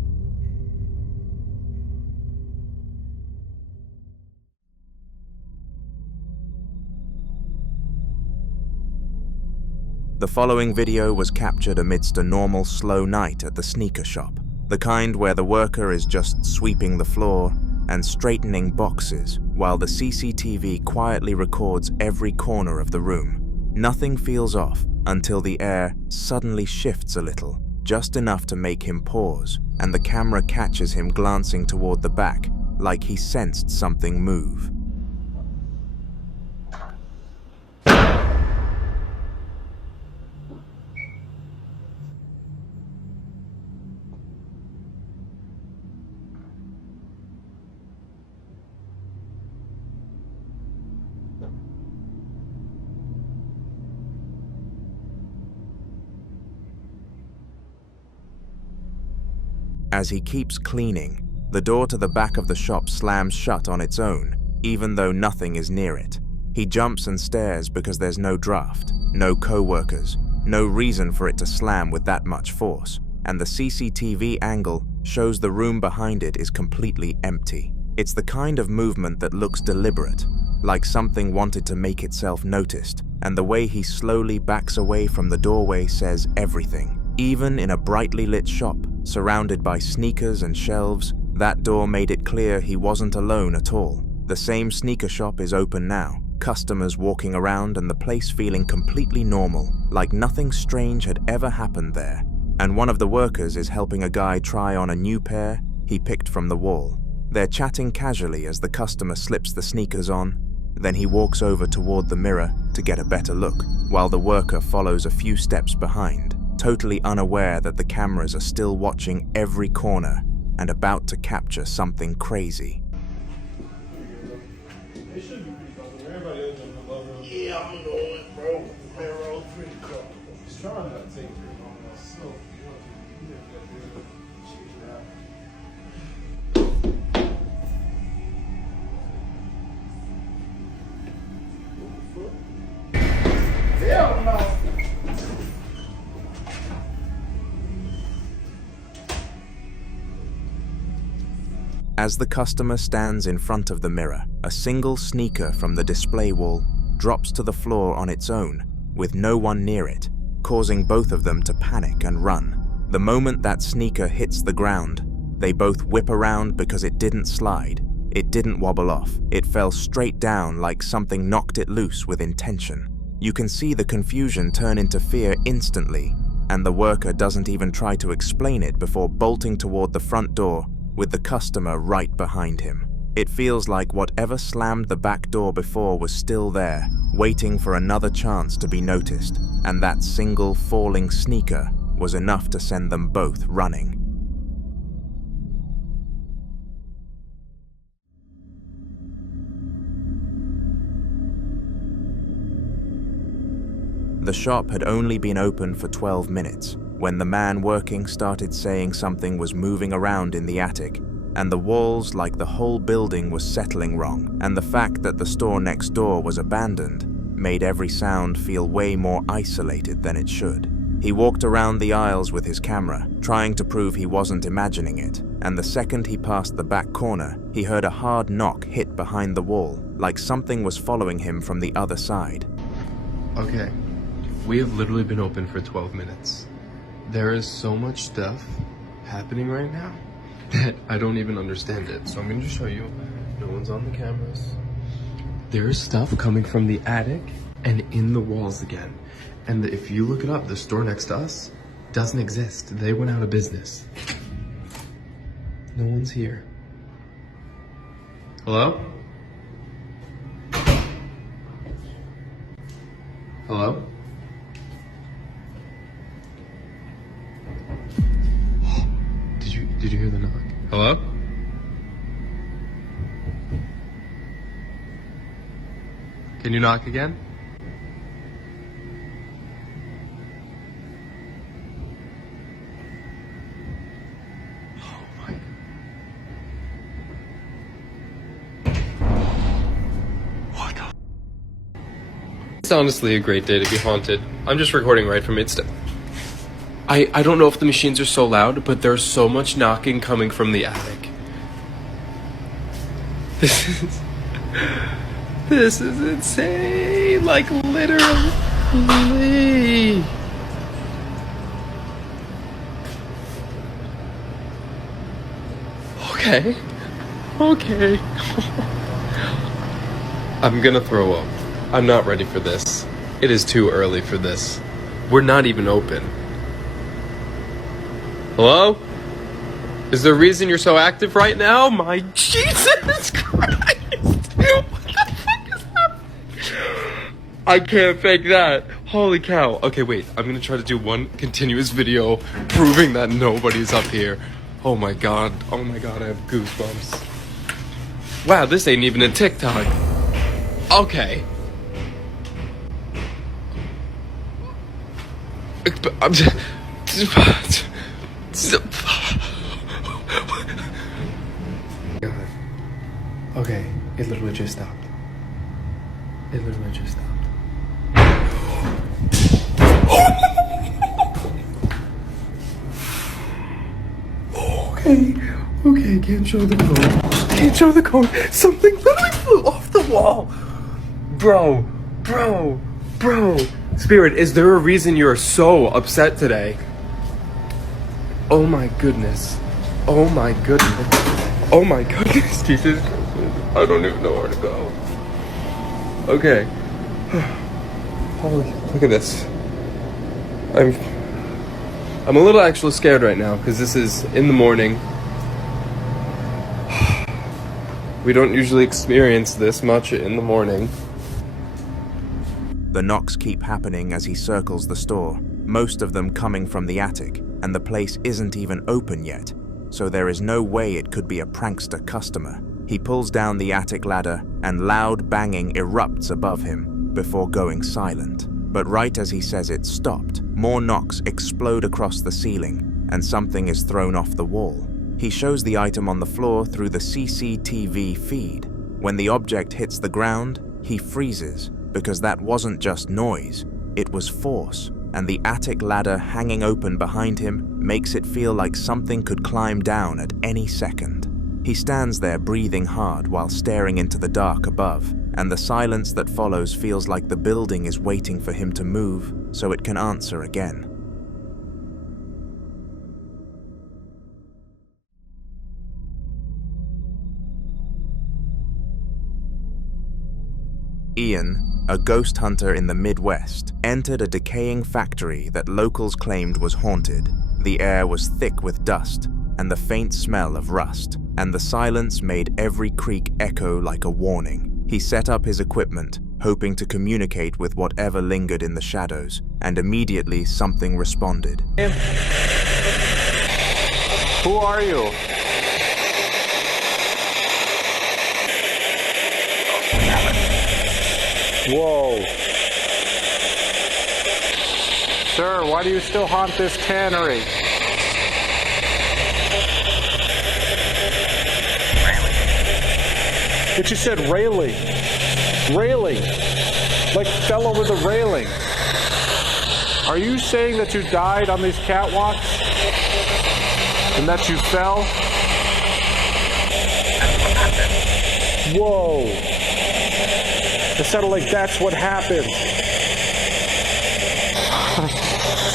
The following video was captured amidst a normal slow night at the sneaker shop. The kind where the worker is just sweeping the floor and straightening boxes while the CCTV quietly records every corner of the room. Nothing feels off until the air suddenly shifts a little, just enough to make him pause, and the camera catches him glancing toward the back, like he sensed something move. As he keeps cleaning, the door to the back of the shop slams shut on its own, even though nothing is near it. He jumps and stares because there's no draft, no co-workers, no reason for it to slam with that much force, and the CCTV angle shows the room behind it is completely empty. It's the kind of movement that looks deliberate, like something wanted to make itself noticed, and the way he slowly backs away from the doorway says everything. Even in a brightly lit shop, surrounded by sneakers and shelves, that door made it clear he wasn't alone at all. The same sneaker shop is open now, customers walking around and the place feeling completely normal, like nothing strange had ever happened there. And one of the workers is helping a guy try on a new pair he picked from the wall. They're chatting casually as the customer slips the sneakers on. Then he walks over toward the mirror to get a better look, while the worker follows a few steps behind, totally unaware that the cameras are still watching every corner and about to capture something crazy. Yeah, I'm going, bro. Arrow 3 o'clock. He's trying not to take too long. So, hell no. As the customer stands in front of the mirror, a single sneaker from the display wall drops to the floor on its own, with no one near it, causing both of them to panic and run. The moment that sneaker hits the ground, they both whip around because it didn't slide, it didn't wobble off, it fell straight down like something knocked it loose with intention. You can see the confusion turn into fear instantly, and the worker doesn't even try to explain it before bolting toward the front door with the customer right behind him. It feels like whatever slammed the back door before was still there, waiting for another chance to be noticed, and that single falling sneaker was enough to send them both running. The shop had only been open for 12 minutes when the man working started saying something was moving around in the attic, and the walls, like the whole building, was settling wrong, and the fact that the store next door was abandoned made every sound feel way more isolated than it should. He walked around the aisles with his camera, trying to prove he wasn't imagining it, and the second he passed the back corner, he heard a hard knock hit behind the wall, like something was following him from the other side. Okay. We have literally been open for 12 minutes. There is so much stuff happening right now that I don't even understand it. So I'm going to show you. No one's on the cameras. There's stuff coming from the attic and in the walls again. And if you look it up, the store next to us doesn't exist. They went out of business. No one's here. Hello? Hello? Did you hear the knock? Hello? Can you knock again? Oh my God. What the? It's honestly a great day to be haunted. I'm just recording right from it. I don't know if the machines are so loud, but there's so much knocking coming from the attic. This is insane. Like literally. Okay. I'm gonna throw up. I'm not ready for this. It is too early for this. We're not even open. Hello? Is there a reason you're so active right now? My Jesus Christ! What the fuck is that? I can't fake that. Holy cow. Okay, wait. I'm gonna try to do one continuous video proving that nobody's up here. Oh my god. I have goosebumps. Wow, this ain't even a TikTok. Okay. I'm just... God. Okay, it literally just stopped. Okay, can't show the code. Something literally flew off the wall. Bro. Spirit, is there a reason you're so upset today? Oh my goodness, Jesus, I don't even know where to go. Okay. Holy, look at this. I'm a little actually scared right now because this is in the morning. We don't usually experience this much in the morning. The knocks keep happening as he circles the store, most of them coming from the attic, and the place isn't even open yet, so there is no way it could be a prankster customer. He pulls down the attic ladder, and loud banging erupts above him before going silent. But right as he says it stopped, more knocks explode across the ceiling, and something is thrown off the wall. He shows the item on the floor through the CCTV feed. When the object hits the ground, he freezes, because that wasn't just noise, it was force, and the attic ladder hanging open behind him makes it feel like something could climb down at any second. He stands there breathing hard while staring into the dark above, and the silence that follows feels like the building is waiting for him to move so it can answer again. Ian, a ghost hunter in the Midwest, entered a decaying factory that locals claimed was haunted. The air was thick with dust and the faint smell of rust, and the silence made every creak echo like a warning. He set up his equipment, hoping to communicate with whatever lingered in the shadows, and immediately something responded. Who are you? Whoa. Sir, why do you still haunt this tannery? But you said railing. Railing. Like fell over the railing. Are you saying that you died on these catwalks? And that you fell? Whoa. It sounded like that's what happened.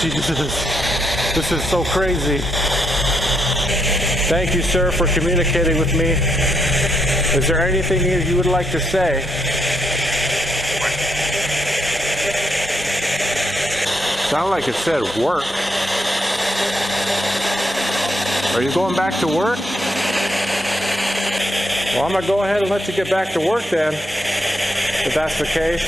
Jesus. This is so crazy. Thank you, sir, for communicating with me. Is there anything you would like to say? Sounded like it said work. Are you going back to work? Well, I'm going to go ahead and let you get back to work then, if that's the case.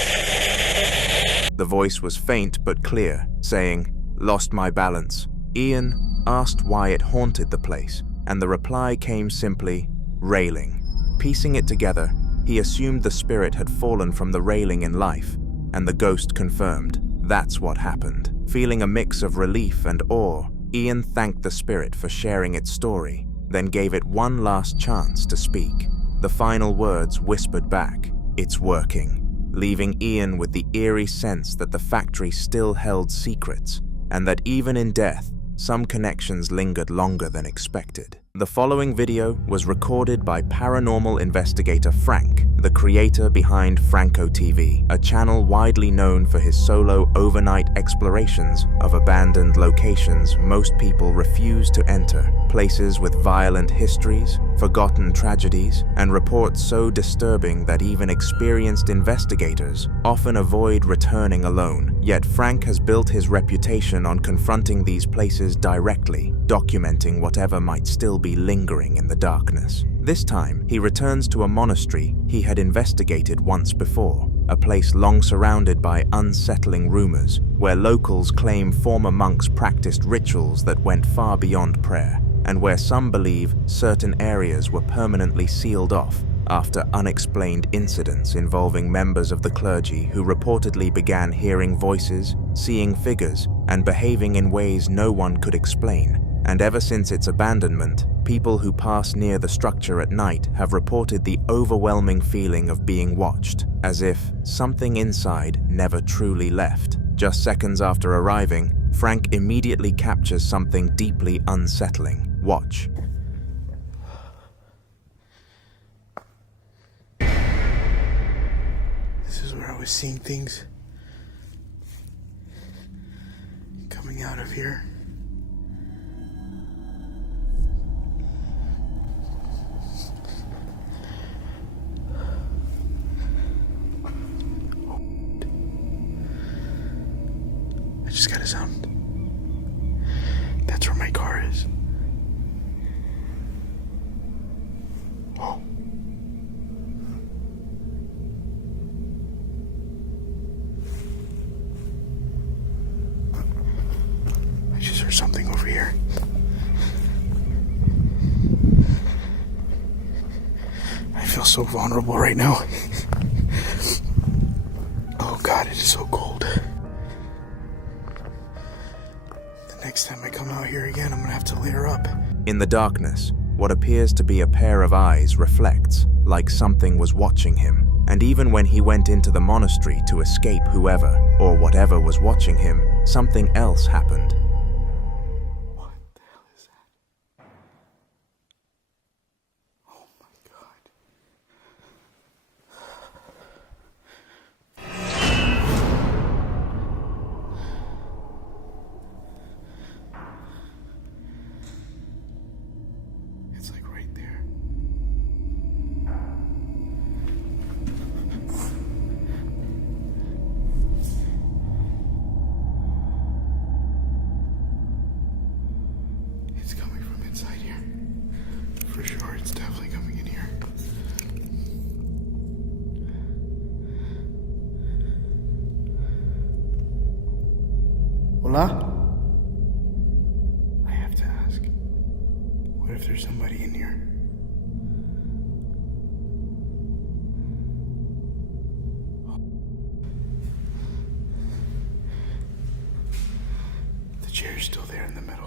The voice was faint but clear, saying, "Lost my balance." Ian asked why it haunted the place, and the reply came simply, "Railing." Piecing it together, he assumed the spirit had fallen from the railing in life, and the ghost confirmed that's what happened. Feeling a mix of relief and awe, Ian thanked the spirit for sharing its story, then gave it one last chance to speak. The final words whispered back, "It's working," leaving Ian with the eerie sense that the factory still held secrets, and that even in death, some connections lingered longer than expected. The following video was recorded by paranormal investigator Frank, the creator behind Franco TV, a channel widely known for his solo overnight explorations of abandoned locations most people refuse to enter, places with violent histories, forgotten tragedies, and reports so disturbing that even experienced investigators often avoid returning alone. Yet Frank has built his reputation on confronting these places directly, documenting whatever might still be lingering in the darkness. This time, he returns to a monastery he had investigated once before, a place long surrounded by unsettling rumors, where locals claim former monks practiced rituals that went far beyond prayer, and where some believe certain areas were permanently sealed off after unexplained incidents involving members of the clergy who reportedly began hearing voices, seeing figures, and behaving in ways no one could explain. And ever since its abandonment, people who pass near the structure at night have reported the overwhelming feeling of being watched, as if something inside never truly left. Just seconds after arriving, Frank immediately captures something deeply unsettling. Watch. This is where I was seeing things coming out of here. I just got a sound. That's where my car is. Oh. I just heard something over here. I feel so vulnerable right now. Oh God, it is so cold. Next time I come out here again, I'm gonna have to layer up. In the darkness, what appears to be a pair of eyes reflects, like something was watching him. And even when he went into the monastery to escape whoever or whatever was watching him, something else happened. What the hell is that? Oh my God. It's like right there. It's definitely coming in here. Hola? I have to ask. What if there's somebody in here? The chair's still there in the middle.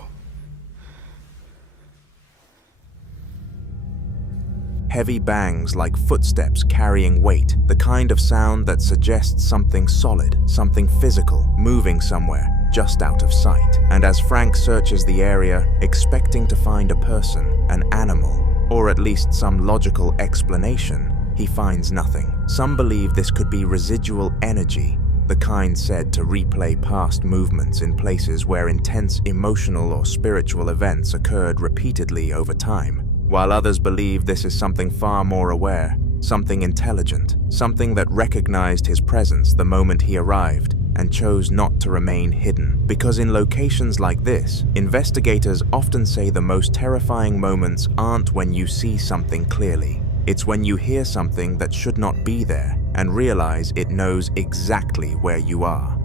Heavy bangs like footsteps carrying weight, the kind of sound that suggests something solid, something physical, moving somewhere, just out of sight. And as Frank searches the area, expecting to find a person, an animal, or at least some logical explanation, he finds nothing. Some believe this could be residual energy, the kind said to replay past movements in places where intense emotional or spiritual events occurred repeatedly over time, while others believe this is something far more aware, something intelligent, something that recognized his presence the moment he arrived and chose not to remain hidden. Because in locations like this, investigators often say the most terrifying moments aren't when you see something clearly. It's when you hear something that should not be there and realize it knows exactly where you are.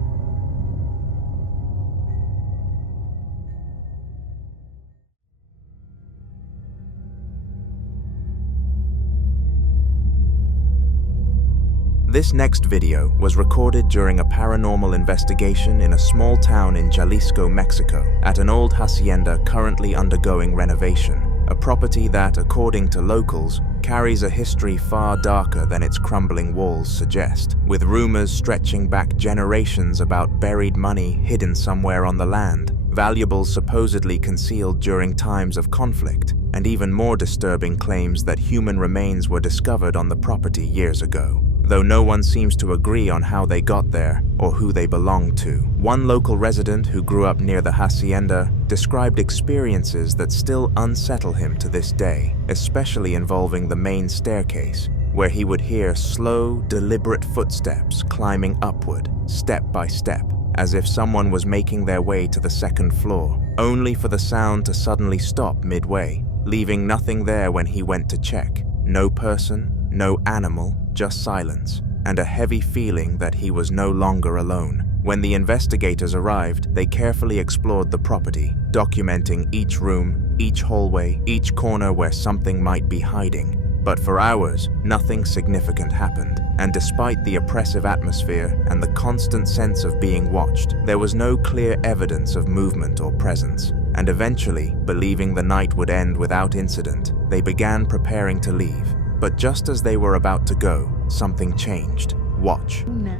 This next video was recorded during a paranormal investigation in a small town in Jalisco, Mexico, at an old hacienda currently undergoing renovation, a property that, according to locals, carries a history far darker than its crumbling walls suggest, with rumors stretching back generations about buried money hidden somewhere on the land, valuables supposedly concealed during times of conflict, and even more disturbing claims that human remains were discovered on the property years ago, though no one seems to agree on how they got there or who they belonged to. One local resident who grew up near the hacienda described experiences that still unsettle him to this day, especially involving the main staircase, where he would hear slow, deliberate footsteps climbing upward, step by step, as if someone was making their way to the second floor, only for the sound to suddenly stop midway, leaving nothing there when he went to check. No person, no animal, just silence, and a heavy feeling that he was no longer alone. When the investigators arrived, they carefully explored the property, documenting each room, each hallway, each corner where something might be hiding. But for hours, nothing significant happened, and despite the oppressive atmosphere and the constant sense of being watched, there was no clear evidence of movement or presence. And eventually, believing the night would end without incident, they began preparing to leave. But just as they were about to go, something changed. Watch. Una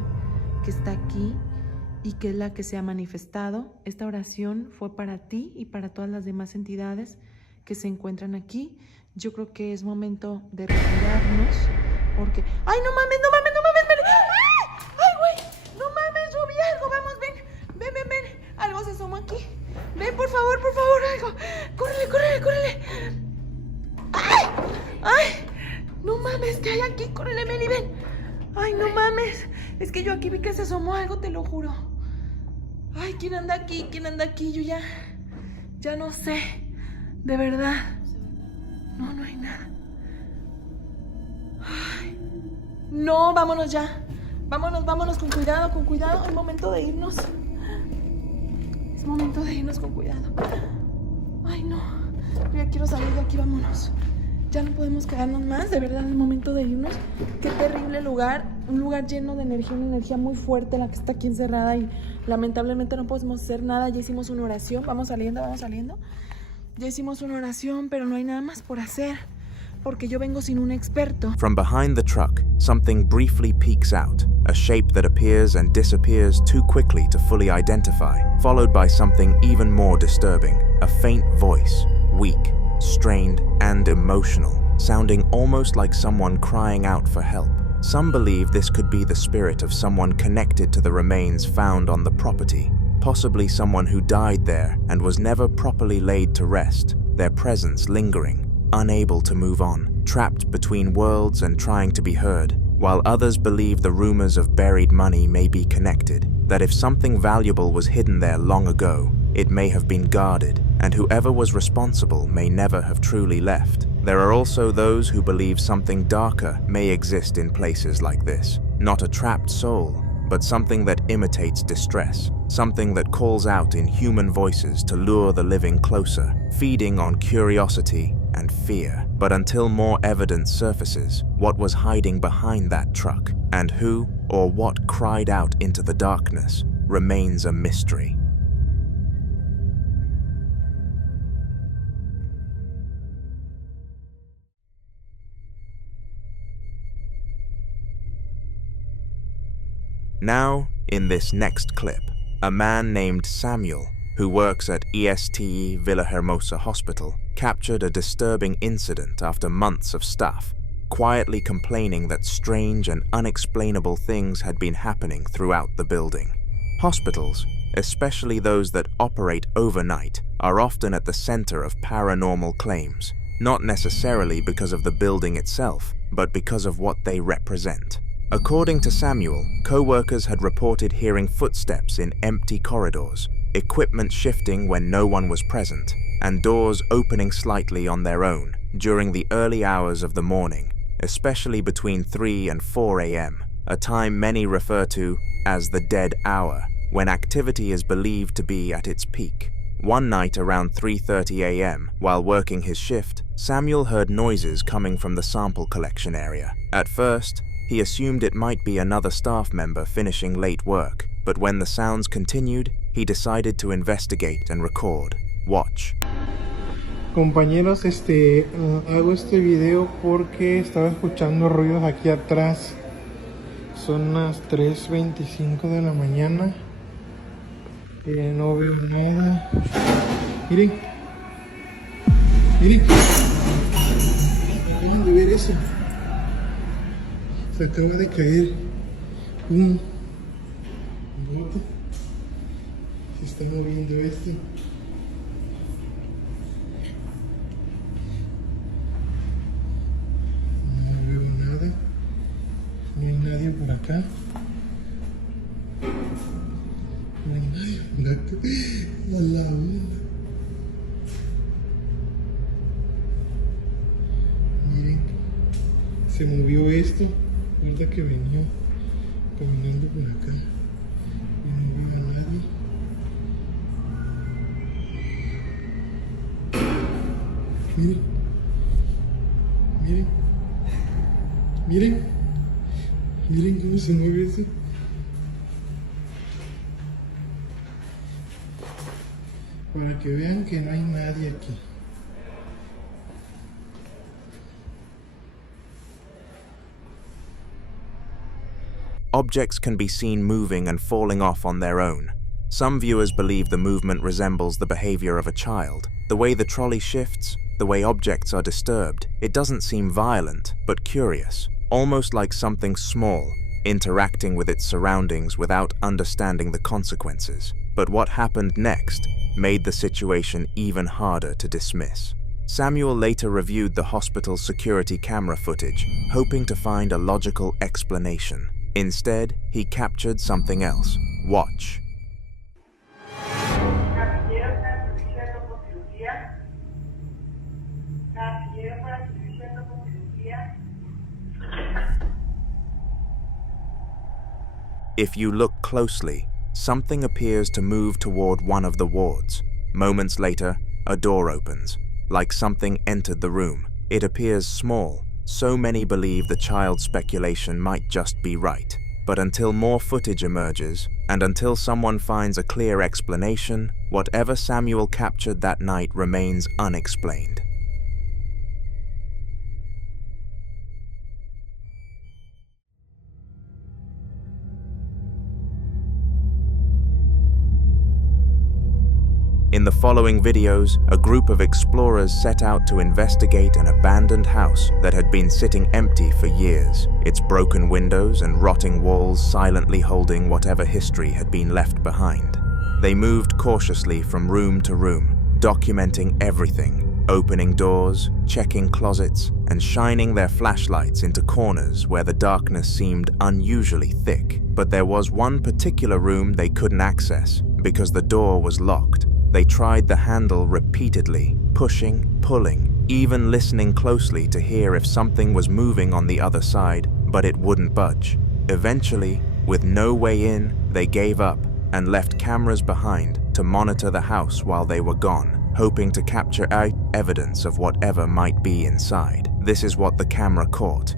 que está aquí y que es la que se ha manifestado. Esta oración fue para ti y para todas las demás entidades que se encuentran aquí. Yo creo que es momento de retirarnos porque... ¡Ay, no mames, no mames, no mames! ¡Ven! ¡Ay, güey! ¡No mames, yo vi algo! ¡Vamos, ven! ¡Ven, ven, ven! Algo se asomó aquí. ¡Ven, por favor, algo! ¡Córrele, córrele, córrele! ¡Ay! ¡Ay! No mames, ¿qué hay aquí? Córrele, Meli, ven. Ay, no mames. Es que yo aquí vi que se asomó algo, te lo juro. Ay, ¿quién anda aquí? ¿Quién anda aquí? Yo ya no sé. De verdad. No, no hay nada. Ay. No, vámonos ya. Vámonos con cuidado, con cuidado. Es momento de irnos. Es momento de irnos con cuidado. Ay, no. Ya quiero salir de aquí, vámonos. Ya no podemos quedarnos más, de verdad, es el momento de irnos. Qué terrible lugar, un lugar lleno de energía, una energía muy fuerte la que está aquí encerrada y lamentablemente no podemos hacer nada. Ya hicimos una oración, vamos saliendo. Ya hicimos una oración, pero no hay nada más por hacer, porque yo vengo sin un experto. From behind the truck, something briefly peeks out, a shape that appears and disappears too quickly to fully identify, followed by something even more disturbing, a faint voice, weak, strained and emotional, sounding almost like someone crying out for help. Some believe this could be the spirit of someone connected to the remains found on the property, possibly someone who died there and was never properly laid to rest, their presence lingering, unable to move on, trapped between worlds and trying to be heard, while others believe the rumors of buried money may be connected, that if something valuable was hidden there long ago, it may have been guarded, and whoever was responsible may never have truly left. There are also those who believe something darker may exist in places like this. Not a trapped soul, but something that imitates distress, something that calls out in human voices to lure the living closer, feeding on curiosity and fear. But until more evidence surfaces, what was hiding behind that truck, and who or what cried out into the darkness, remains a mystery. Now, in this next clip, a man named Samuel, who works at ESTE Villahermosa Hospital, captured a disturbing incident after months of staff quietly complaining that strange and unexplainable things had been happening throughout the building. Hospitals, especially those that operate overnight, are often at the center of paranormal claims, not necessarily because of the building itself, but because of what they represent. According to Samuel, co-workers had reported hearing footsteps in empty corridors, equipment shifting when no one was present, and doors opening slightly on their own during the early hours of the morning, especially between 3 and 4 a.m., a time many refer to as the dead hour, when activity is believed to be at its peak. One night around 3:30 a.m., while working his shift, Samuel heard noises coming from the sample collection area. At first, he assumed it might be another staff member finishing late work, but when the sounds continued, he decided to investigate and record. Watch. Compañeros, hago este video porque estaba escuchando ruidos aquí atrás. Son las 3:25 de la mañana. No veo nada. Miren. Miren. Acaban de ver eso. Se acaba de caer un bote. Se está moviendo esto. No veo nada. No hay nadie por acá. No hay nadie por acá. A la una. Miren. Se movió esto. Recuerda que venía caminando por acá y no veo a nadie. Miren, miren, miren, miren cómo se mueve eso. Para que vean que no hay nadie aquí. Objects can be seen moving and falling off on their own. Some viewers believe the movement resembles the behavior of a child. The way the trolley shifts, the way objects are disturbed, it doesn't seem violent, but curious, almost like something small, interacting with its surroundings without understanding the consequences. But what happened next made the situation even harder to dismiss. Samuel later reviewed the hospital's security camera footage, hoping to find a logical explanation. Instead, he captured something else. Watch. If you look closely, something appears to move toward one of the wards. Moments later, a door opens, like something entered the room. It appears small, so many believe the child's speculation might just be right. But until more footage emerges, and until someone finds a clear explanation, whatever Samuel captured that night remains unexplained. In the following videos, a group of explorers set out to investigate an abandoned house that had been sitting empty for years, its broken windows and rotting walls silently holding whatever history had been left behind. They moved cautiously from room to room, documenting everything, opening doors, checking closets, and shining their flashlights into corners where the darkness seemed unusually thick. But there was one particular room they couldn't access because the door was locked. They tried the handle repeatedly, pushing, pulling, even listening closely to hear if something was moving on the other side, but it wouldn't budge. Eventually, with no way in, they gave up and left cameras behind to monitor the house while they were gone, hoping to capture evidence of whatever might be inside. This is what the camera caught.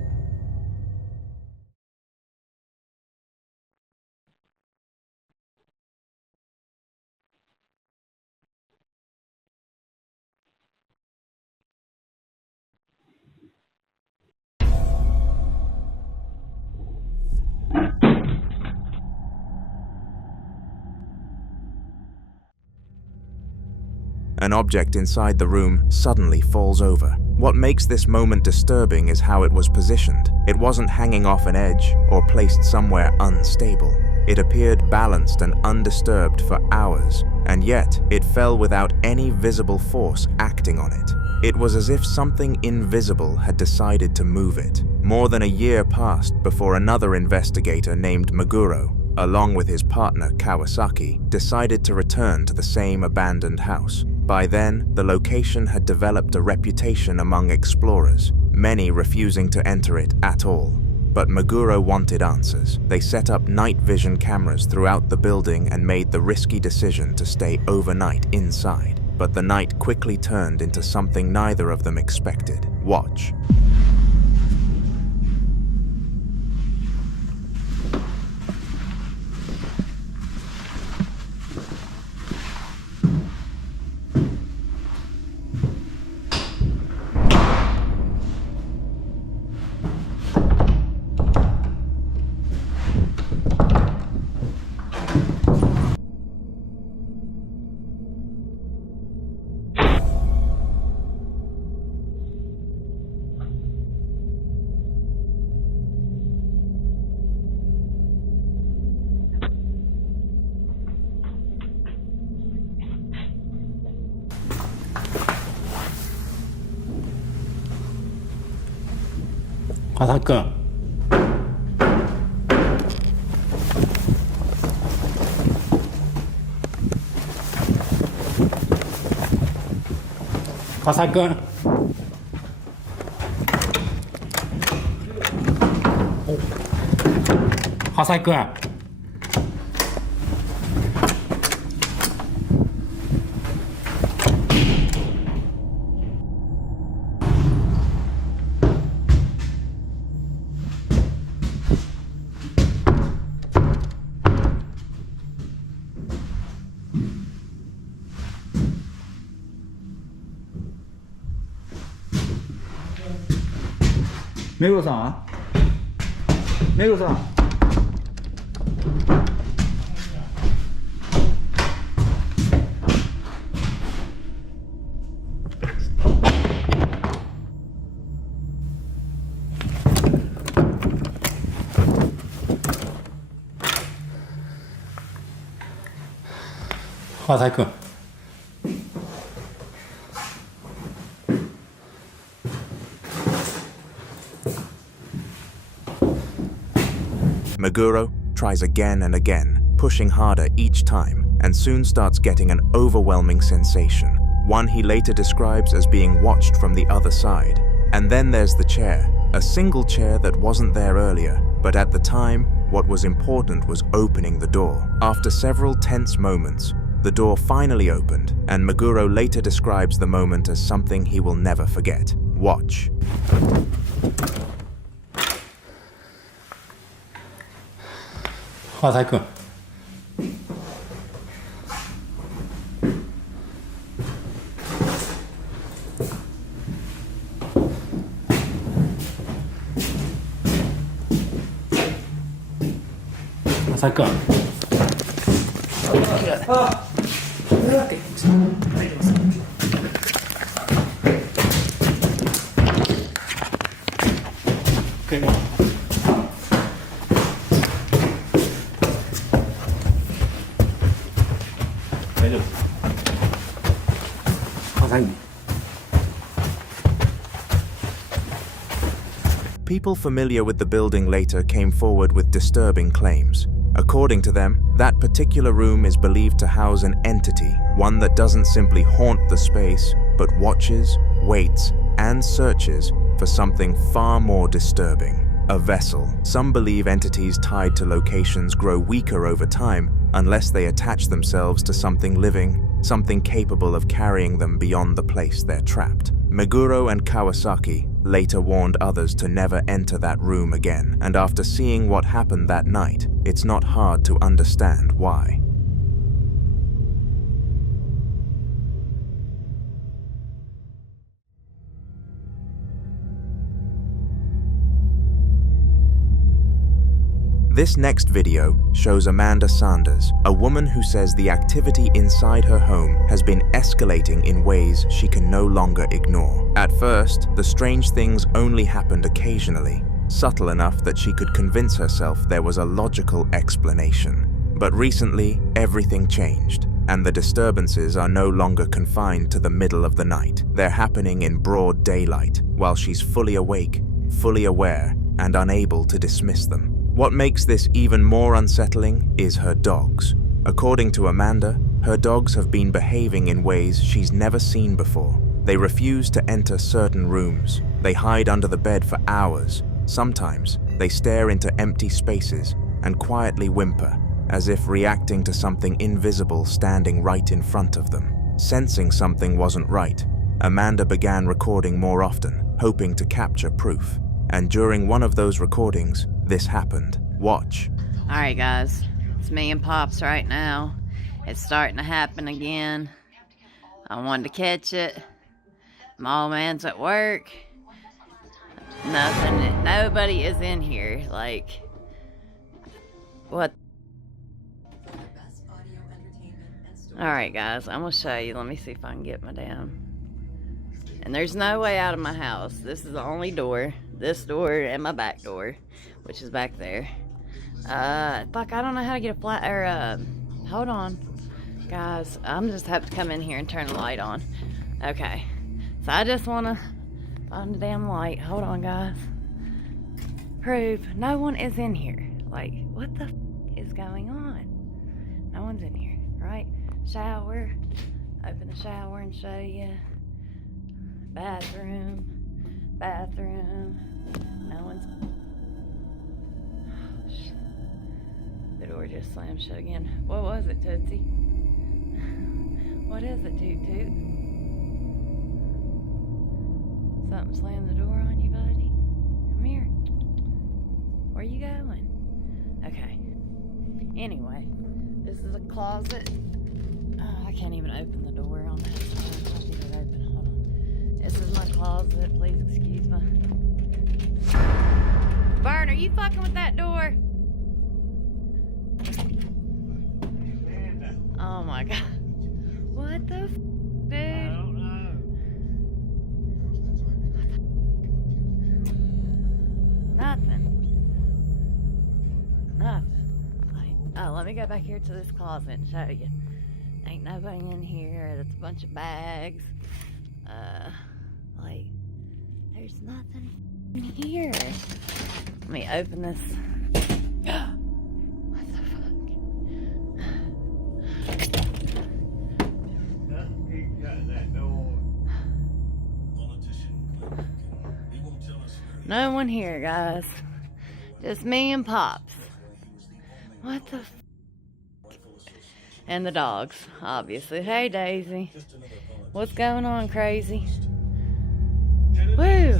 An object inside the room suddenly falls over. What makes this moment disturbing is how it was positioned. It wasn't hanging off an edge or placed somewhere unstable. It appeared balanced and undisturbed for hours, and yet it fell without any visible force acting on it. It was as if something invisible had decided to move it. More than a year passed before another investigator named Meguro, along with his partner Kawasaki, decided to return to the same abandoned house. By then, the location had developed a reputation among explorers, many refusing to enter it at all. But Meguro wanted answers. They set up night vision cameras throughout the building and made the risky decision to stay overnight inside. But the night quickly turned into something neither of them expected. Watch. Kazakun. Kazakun. Kazakun. 目黒さん目黒さん川崎君。Meguro tries again and again, pushing harder each time, and soon starts getting an overwhelming sensation, one he later describes as being watched from the other side. And then there's the chair, a single chair that wasn't there earlier, but at the time, what was important was opening the door. After several tense moments, the door finally opened, and Meguro later describes the moment as something he will never forget. Watch. People familiar with the building later came forward with disturbing claims. According to them, that particular room is believed to house an entity, one that doesn't simply haunt the space, but watches, waits, and searches for something far more disturbing. A vessel. Some believe entities tied to locations grow weaker over time unless they attach themselves to something living, something capable of carrying them beyond the place they're trapped. Meguro and Kawasaki later warned others to never enter that room again, and after seeing what happened that night, it's not hard to understand why. This next video shows Amanda Sanders, a woman who says the activity inside her home has been escalating in ways she can no longer ignore. At first, the strange things only happened occasionally, subtle enough that she could convince herself there was a logical explanation. But recently, everything changed, and the disturbances are no longer confined to the middle of the night. They're happening in broad daylight, while she's fully awake, fully aware, and unable to dismiss them. What makes this even more unsettling is her dogs. According to Amanda, her dogs have been behaving in ways she's never seen before. They refuse to enter certain rooms. They hide under the bed for hours. Sometimes, they stare into empty spaces and quietly whimper, as if reacting to something invisible standing right in front of them. Sensing something wasn't right, Amanda began recording more often, hoping to capture proof. And during one of those recordings, this happened. Watch. Alright guys, it's me and Pops right now. It's starting to happen again. I wanted to catch it. My old man's at work. Nothing, nobody is in here. Like, what? Alright guys, I'm gonna show you. Let me see if I can get my damn. And there's no way out of my house. This is the only door. This door and my back door, which is back there. Fuck, I don't know how to get a flat, or, hold on. Guys, I'm just have to come in here and turn the light on. Okay. So I just want to find the damn light. Hold on, guys. Proof. No one is in here. Like, what the is going on? No one's in here, right? Shower. Open the shower and show you. Bathroom. No one's. Oh, shit. The door just slammed shut again. What was it, Tootsie? What is it, Toot Toot? Something slammed the door on you, buddy? Come here. Where you going? Okay. Anyway, this is a closet. Oh, I can't even open the door on that side. I'll get it open. Hold on. This is my closet. Please excuse me. Vern, are you fucking with that door? Oh my god. What the dude? I don't know. Nothing. Like, oh, let me go back here to this closet and show you. Ain't nobody in here. That's a bunch of bags. Like, there's nothing in here. Let me open this. What the fuck? No one here, guys. Just me and Pops. What the f? And the dogs, obviously. Hey, Daisy. What's going on, crazy? Woo!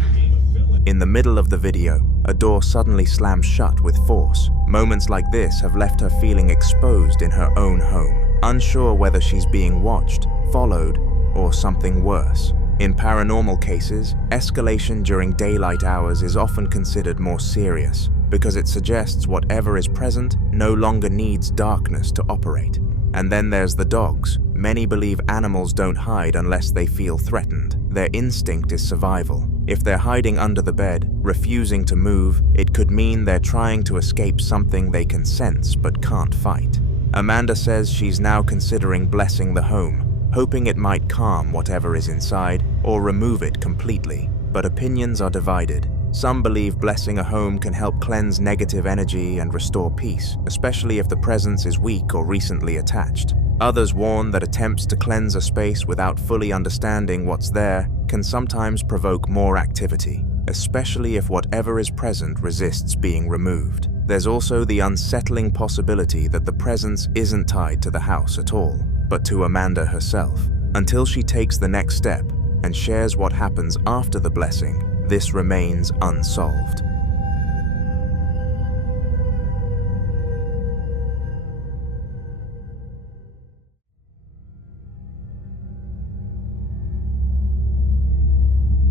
In the middle of the video, a door suddenly slams shut with force. Moments like this have left her feeling exposed in her own home, unsure whether she's being watched, followed, or something worse. In paranormal cases, escalation during daylight hours is often considered more serious, because it suggests whatever is present no longer needs darkness to operate. And then there's the dogs. Many believe animals don't hide unless they feel threatened. Their instinct is survival. If they're hiding under the bed, refusing to move, it could mean they're trying to escape something they can sense but can't fight. Amanda says she's now considering blessing the home, hoping it might calm whatever is inside or remove it completely. But opinions are divided. Some believe blessing a home can help cleanse negative energy and restore peace, especially if the presence is weak or recently attached. Others warn that attempts to cleanse a space without fully understanding what's there can sometimes provoke more activity, especially if whatever is present resists being removed. There's also the unsettling possibility that the presence isn't tied to the house at all, but to Amanda herself. Until she takes the next step and shares what happens after the blessing, this remains unsolved.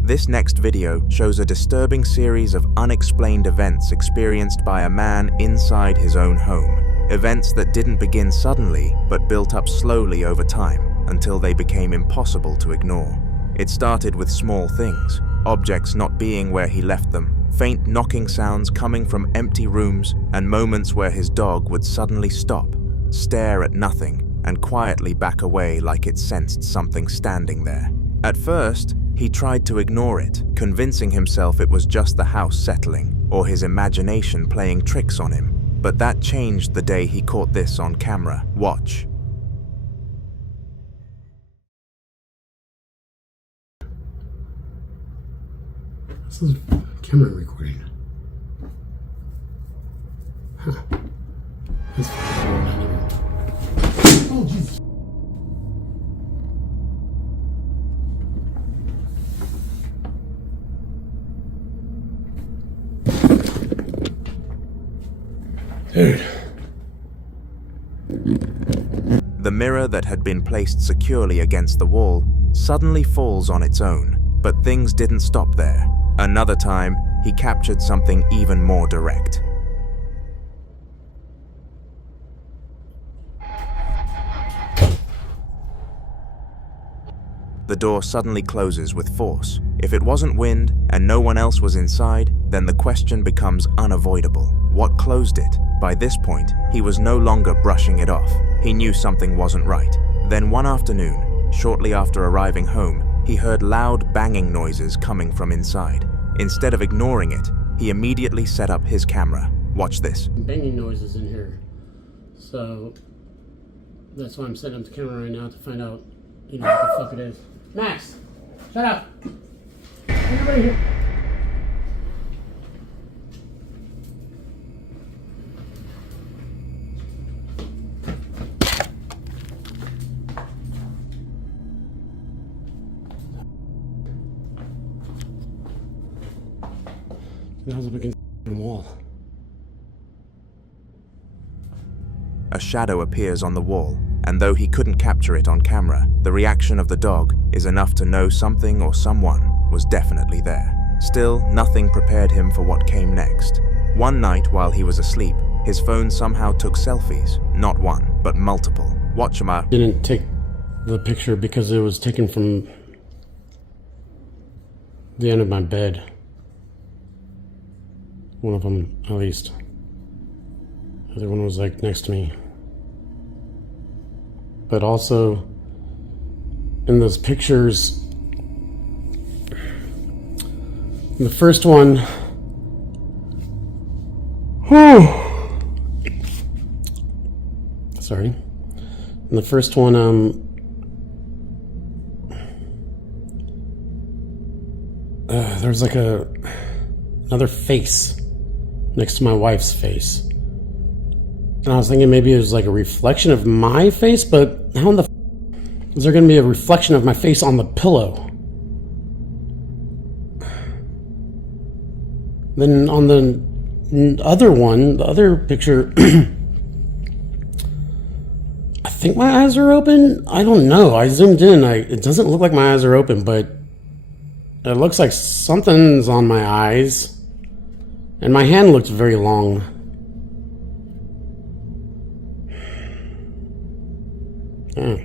This next video shows a disturbing series of unexplained events experienced by a man inside his own home. Events that didn't begin suddenly, but built up slowly over time until they became impossible to ignore. It started with small things, objects not being where he left them, faint knocking sounds coming from empty rooms, and moments where his dog would suddenly stop, stare at nothing, and quietly back away like it sensed something standing there. At first, he tried to ignore it, convincing himself it was just the house settling, or his imagination playing tricks on him. But that changed the day he caught this on camera. Watch. This is camera recording. Huh. This oh, Jesus. Dude. The mirror that had been placed securely against the wall suddenly falls on its own, but things didn't stop there. Another time, he captured something even more direct. The door suddenly closes with force. If it wasn't wind and no one else was inside, then the question becomes unavoidable. What closed it? By this point, he was no longer brushing it off. He knew something wasn't right. Then one afternoon, shortly after arriving home, he heard loud banging noises coming from inside. Instead of ignoring it, he immediately set up his camera. Watch this. Banging noises in here. So that's why I'm setting up the camera right now to find out, what the fuck it is. Max, shut up. Everybody here. That was up against the wall. A shadow appears on the wall, and though he couldn't capture it on camera, the reaction of the dog is enough to know something or someone was definitely there. Still, nothing prepared him for what came next. One night while he was asleep, his phone somehow took selfies. Not one, but multiple. Watch him out. Didn't take the picture because it was taken from the end of my bed. One of them, at least. The other one was like next to me. But also, in those pictures, the first one, sorry. In the first one, there's like another face next to my wife's face. And I was thinking maybe it was like a reflection of my face, but how in the is there going to be a reflection of my face on the pillow? Then on the other one, the other picture, I think my eyes are open. I don't know. I zoomed in. It doesn't look like my eyes are open, but it looks like something's on my eyes. And my hand looked very long. Yeah.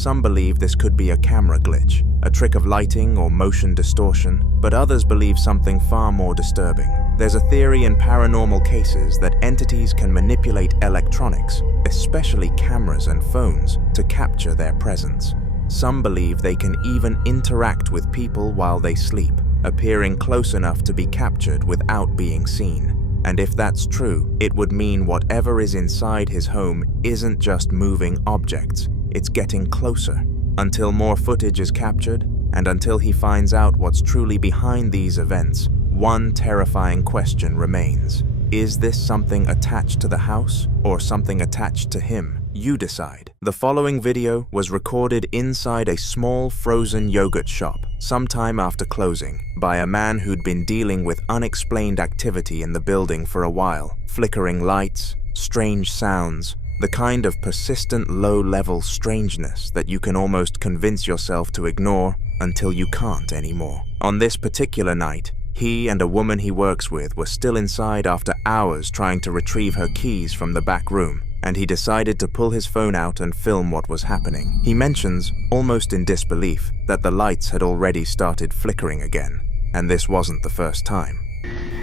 Some believe this could be a camera glitch, a trick of lighting or motion distortion, but others believe something far more disturbing. There's a theory in paranormal cases that entities can manipulate electronics, especially cameras and phones, to capture their presence. Some believe they can even interact with people while they sleep, appearing close enough to be captured without being seen. And if that's true, it would mean whatever is inside his home isn't just moving objects, it's getting closer. Until more footage is captured, and until he finds out what's truly behind these events, one terrifying question remains. Is this something attached to the house, or something attached to him? You decide. The following video was recorded inside a small frozen yogurt shop sometime after closing by a man who'd been dealing with unexplained activity in the building for a while. Flickering lights, strange sounds, the kind of persistent low-level strangeness that you can almost convince yourself to ignore until you can't anymore. On this particular night, he and a woman he works with were still inside after hours trying to retrieve her keys from the back room, and he decided to pull his phone out and film what was happening. He mentions, almost in disbelief, that the lights had already started flickering again, and this wasn't the first time.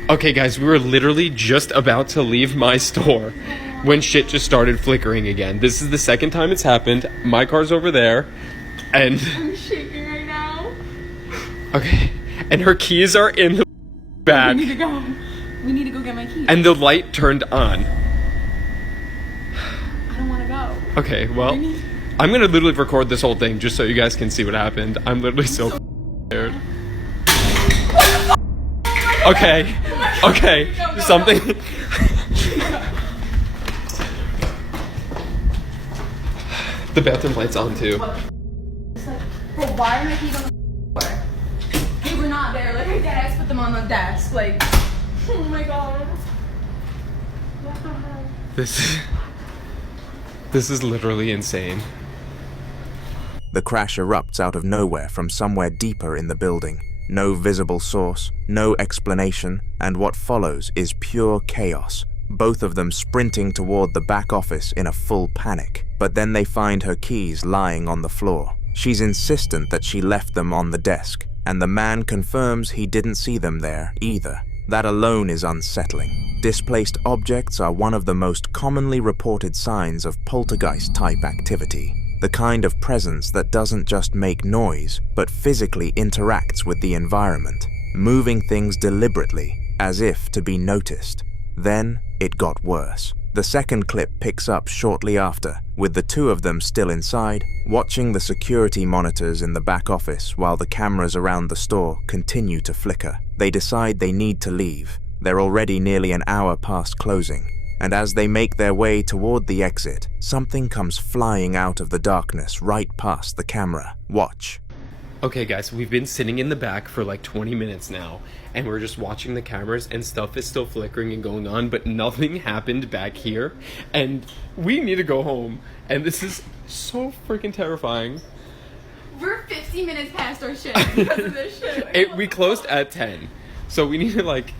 Okay guys, we were literally just about to leave my store when shit just started flickering again. This is the second time it's happened. My car's over there, and... I'm shaking right now. Okay, and her keys are in the bag. We need to go. We need to go get my keys. And the light turned on. I don't want to go. Okay, well, I'm gonna literally record this whole thing just so you guys can see what happened. I'm literally so scared. Okay, okay, something... The bathroom light's on too. It's like, bro, why are my keys on the floor? They were not there. Like, I deadass put them on the desk. Like, oh my god. What the hell? This is literally insane. The crash erupts out of nowhere from somewhere deeper in the building. No visible source, no explanation, and what follows is pure chaos. Both of them sprinting toward the back office in a full panic. But then they find her keys lying on the floor. She's insistent that she left them on the desk, and the man confirms he didn't see them there either. That alone is unsettling. Displaced objects are one of the most commonly reported signs of poltergeist-type activity. The kind of presence that doesn't just make noise, but physically interacts with the environment, moving things deliberately, as if to be noticed. Then, it got worse. The second clip picks up shortly after, with the two of them still inside, watching the security monitors in the back office while the cameras around the store continue to flicker. They decide they need to leave. They're already nearly an hour past closing, and as they make their way toward the exit, something comes flying out of the darkness right past the camera. Watch. Okay guys, we've been sitting in the back for like 20 minutes now, and we're just watching the cameras, and stuff is still flickering and going on, but nothing happened back here, and we need to go home, and this is so freaking terrifying. We're 50 minutes past our shift because of this shit. We closed at 10, so we need to like,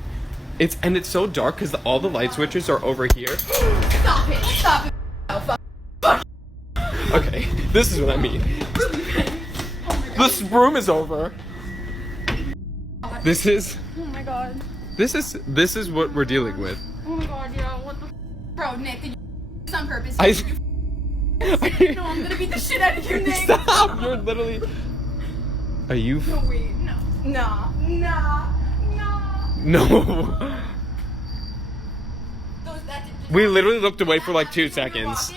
it's so dark because all the light switches are over here. Stop it, stop it. Oh, fuck. Okay, this is what I mean. This room is over. This is... Oh my god. This is what we're dealing with. Oh my god, yo, what the Bro, Nick, did you this on purpose? No, I'm gonna beat the shit out of you, Nick. Stop! You're literally... Are you... No, wait, no. Nah. No. We literally looked away for like 2 seconds.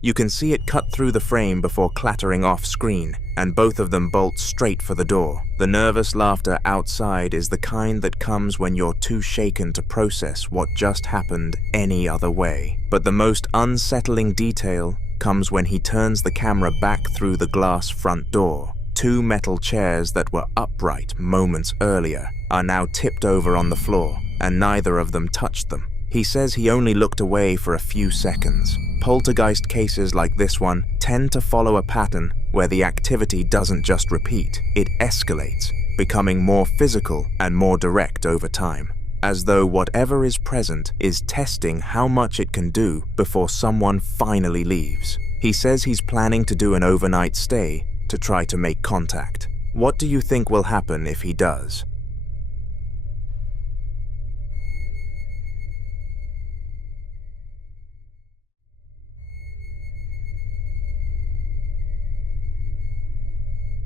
You can see it cut through the frame before clattering off screen, and both of them bolt straight for the door. The nervous laughter outside is the kind that comes when you're too shaken to process what just happened any other way. But the most unsettling detail comes when he turns the camera back through the glass front door. 2 metal chairs that were upright moments earlier are now tipped over on the floor, and neither of them touched them. He says he only looked away for a few seconds. Poltergeist cases like this one tend to follow a pattern where the activity doesn't just repeat, it escalates, becoming more physical and more direct over time. as though whatever is present is testing how much it can do before someone finally leaves. He says he's planning to do an overnight stay to try to make contact. What do you think will happen if he does?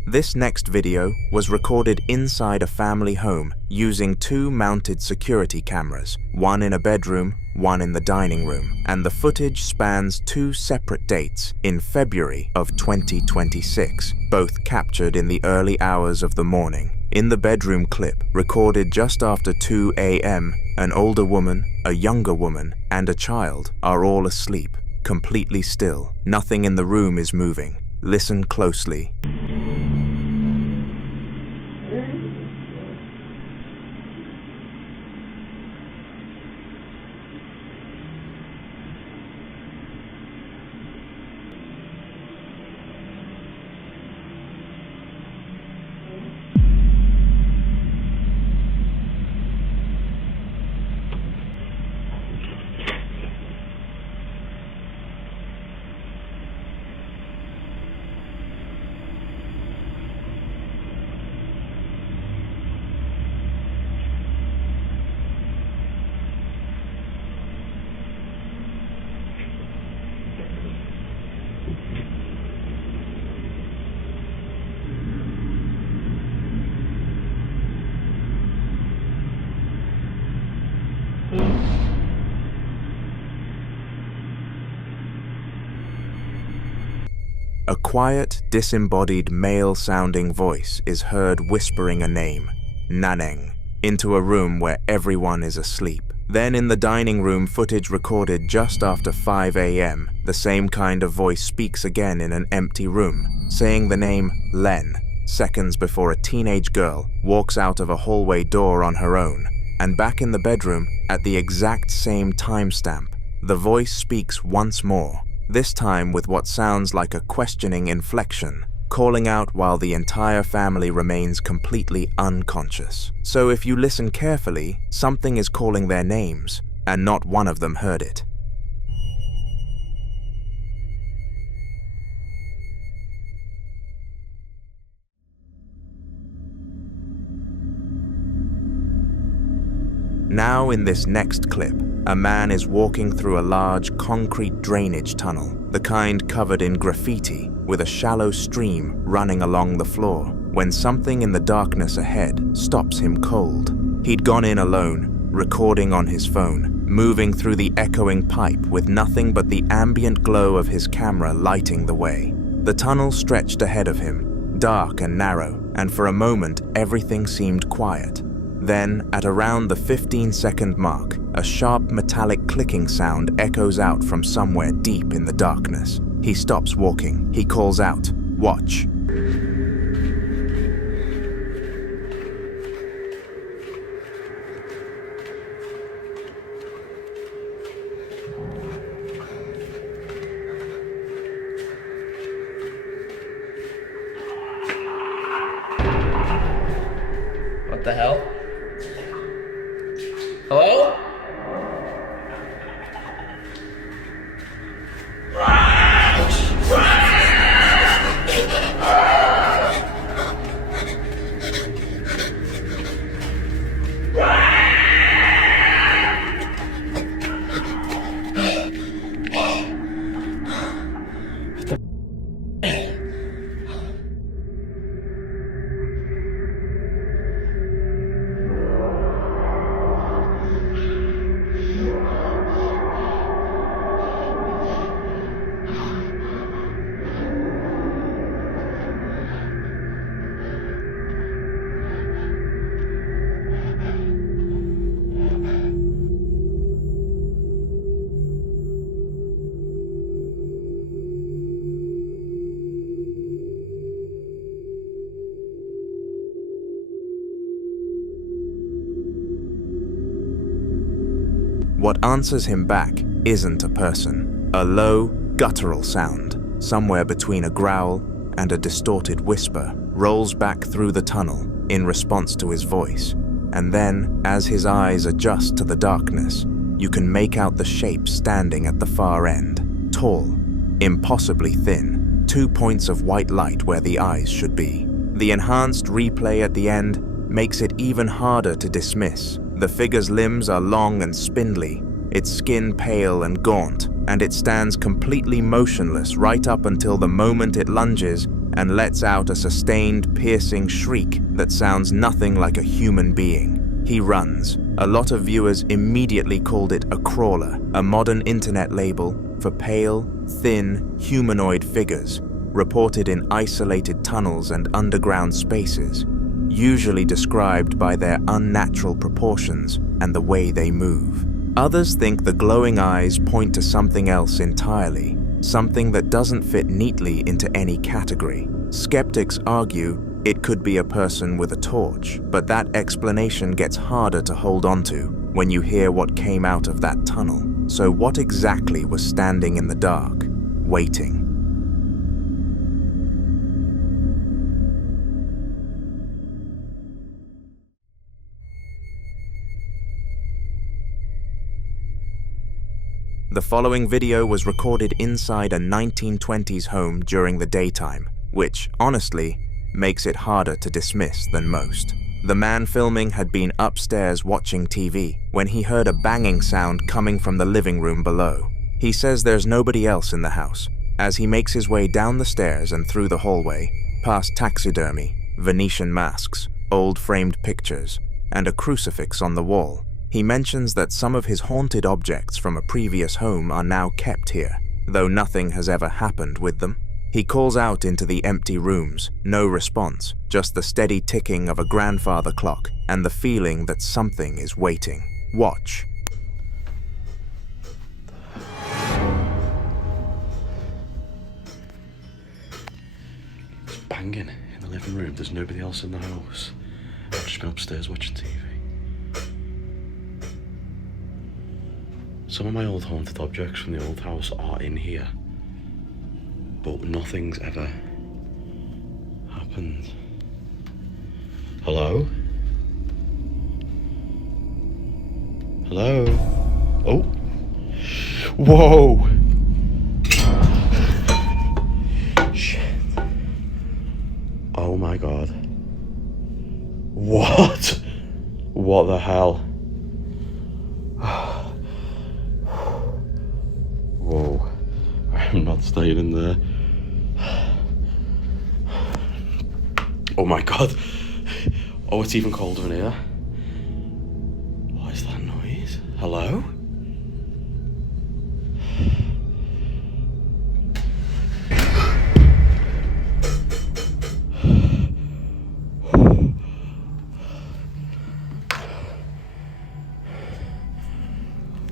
This next video was recorded inside a family home using 2 mounted security cameras, one in a bedroom, one in the dining room, and the footage spans 2 separate dates in February of 2026, both captured in the early hours of the morning. In the bedroom clip, recorded just after 2 a.m., an older woman, a younger woman, and a child are all asleep, completely still. Nothing in the room is moving. Listen closely. A quiet, disembodied male-sounding voice is heard whispering a name, Naneng, into a room where everyone is asleep. Then in the dining room, footage recorded just after 5 a.m., the same kind of voice speaks again in an empty room, saying the name Len, seconds before a teenage girl walks out of a hallway door on her own. And back in the bedroom, at the exact same timestamp, the voice speaks once more, this time with what sounds like a questioning inflection, calling out while the entire family remains completely unconscious. So if you listen carefully, something is calling their names, and not one of them heard it. Now in this next clip, a man is walking through a large concrete drainage tunnel, the kind covered in graffiti, with a shallow stream running along the floor, when something in the darkness ahead stops him cold. He'd gone in alone, recording on his phone, moving through the echoing pipe with nothing but the ambient glow of his camera lighting the way. The tunnel stretched ahead of him, dark and narrow, and for a moment everything seemed quiet. Then, at around the 15-second mark, a sharp metallic clicking sound echoes out from somewhere deep in the darkness. He stops walking. He calls out, "Watch." What the hell? Hello? What answers him back isn't a person. A low, guttural sound, somewhere between a growl and a distorted whisper, rolls back through the tunnel in response to his voice. and then, as his eyes adjust to the darkness, you can make out the shape standing at the far end, tall, impossibly thin, 2 points of white light where the eyes should be. The enhanced replay at the end makes it even harder to dismiss. The figure's limbs are long and spindly, its skin pale and gaunt, and it stands completely motionless right up until the moment it lunges and lets out a sustained, piercing shriek that sounds nothing like a human being. He runs. A lot of viewers immediately called it a crawler, a modern internet label for pale, thin, humanoid figures, reported in isolated tunnels and underground spaces, usually described by their unnatural proportions and the way they move. Others think the glowing eyes point to something else entirely, something that doesn't fit neatly into any category. Skeptics argue it could be a person with a torch, but that explanation gets harder to hold onto when you hear what came out of that tunnel. So what exactly was standing in the dark, waiting? The following video was recorded inside a 1920s home during the daytime, which, honestly, makes it harder to dismiss than most. The man filming had been upstairs watching TV when he heard a banging sound coming from the living room below. He says there's nobody else in the house. As he makes his way down the stairs and through the hallway, past taxidermy, Venetian masks, old framed pictures, and a crucifix on the wall, he mentions that some of his haunted objects from a previous home are now kept here, though nothing has ever happened with them. He calls out into the empty rooms, no response, just the steady ticking of a grandfather clock and the feeling that something is waiting. Watch. It's banging in the living room. There's nobody else in the house. I've just been upstairs watching TV. Some of my old haunted objects from the old house are in here, but nothing's ever happened. Hello? Hello? Oh! Whoa! Shit. Oh my god. What? What the hell? Whoa. I'm not staying in there. Oh my god. Oh, it's even colder in here. What is that noise? Hello?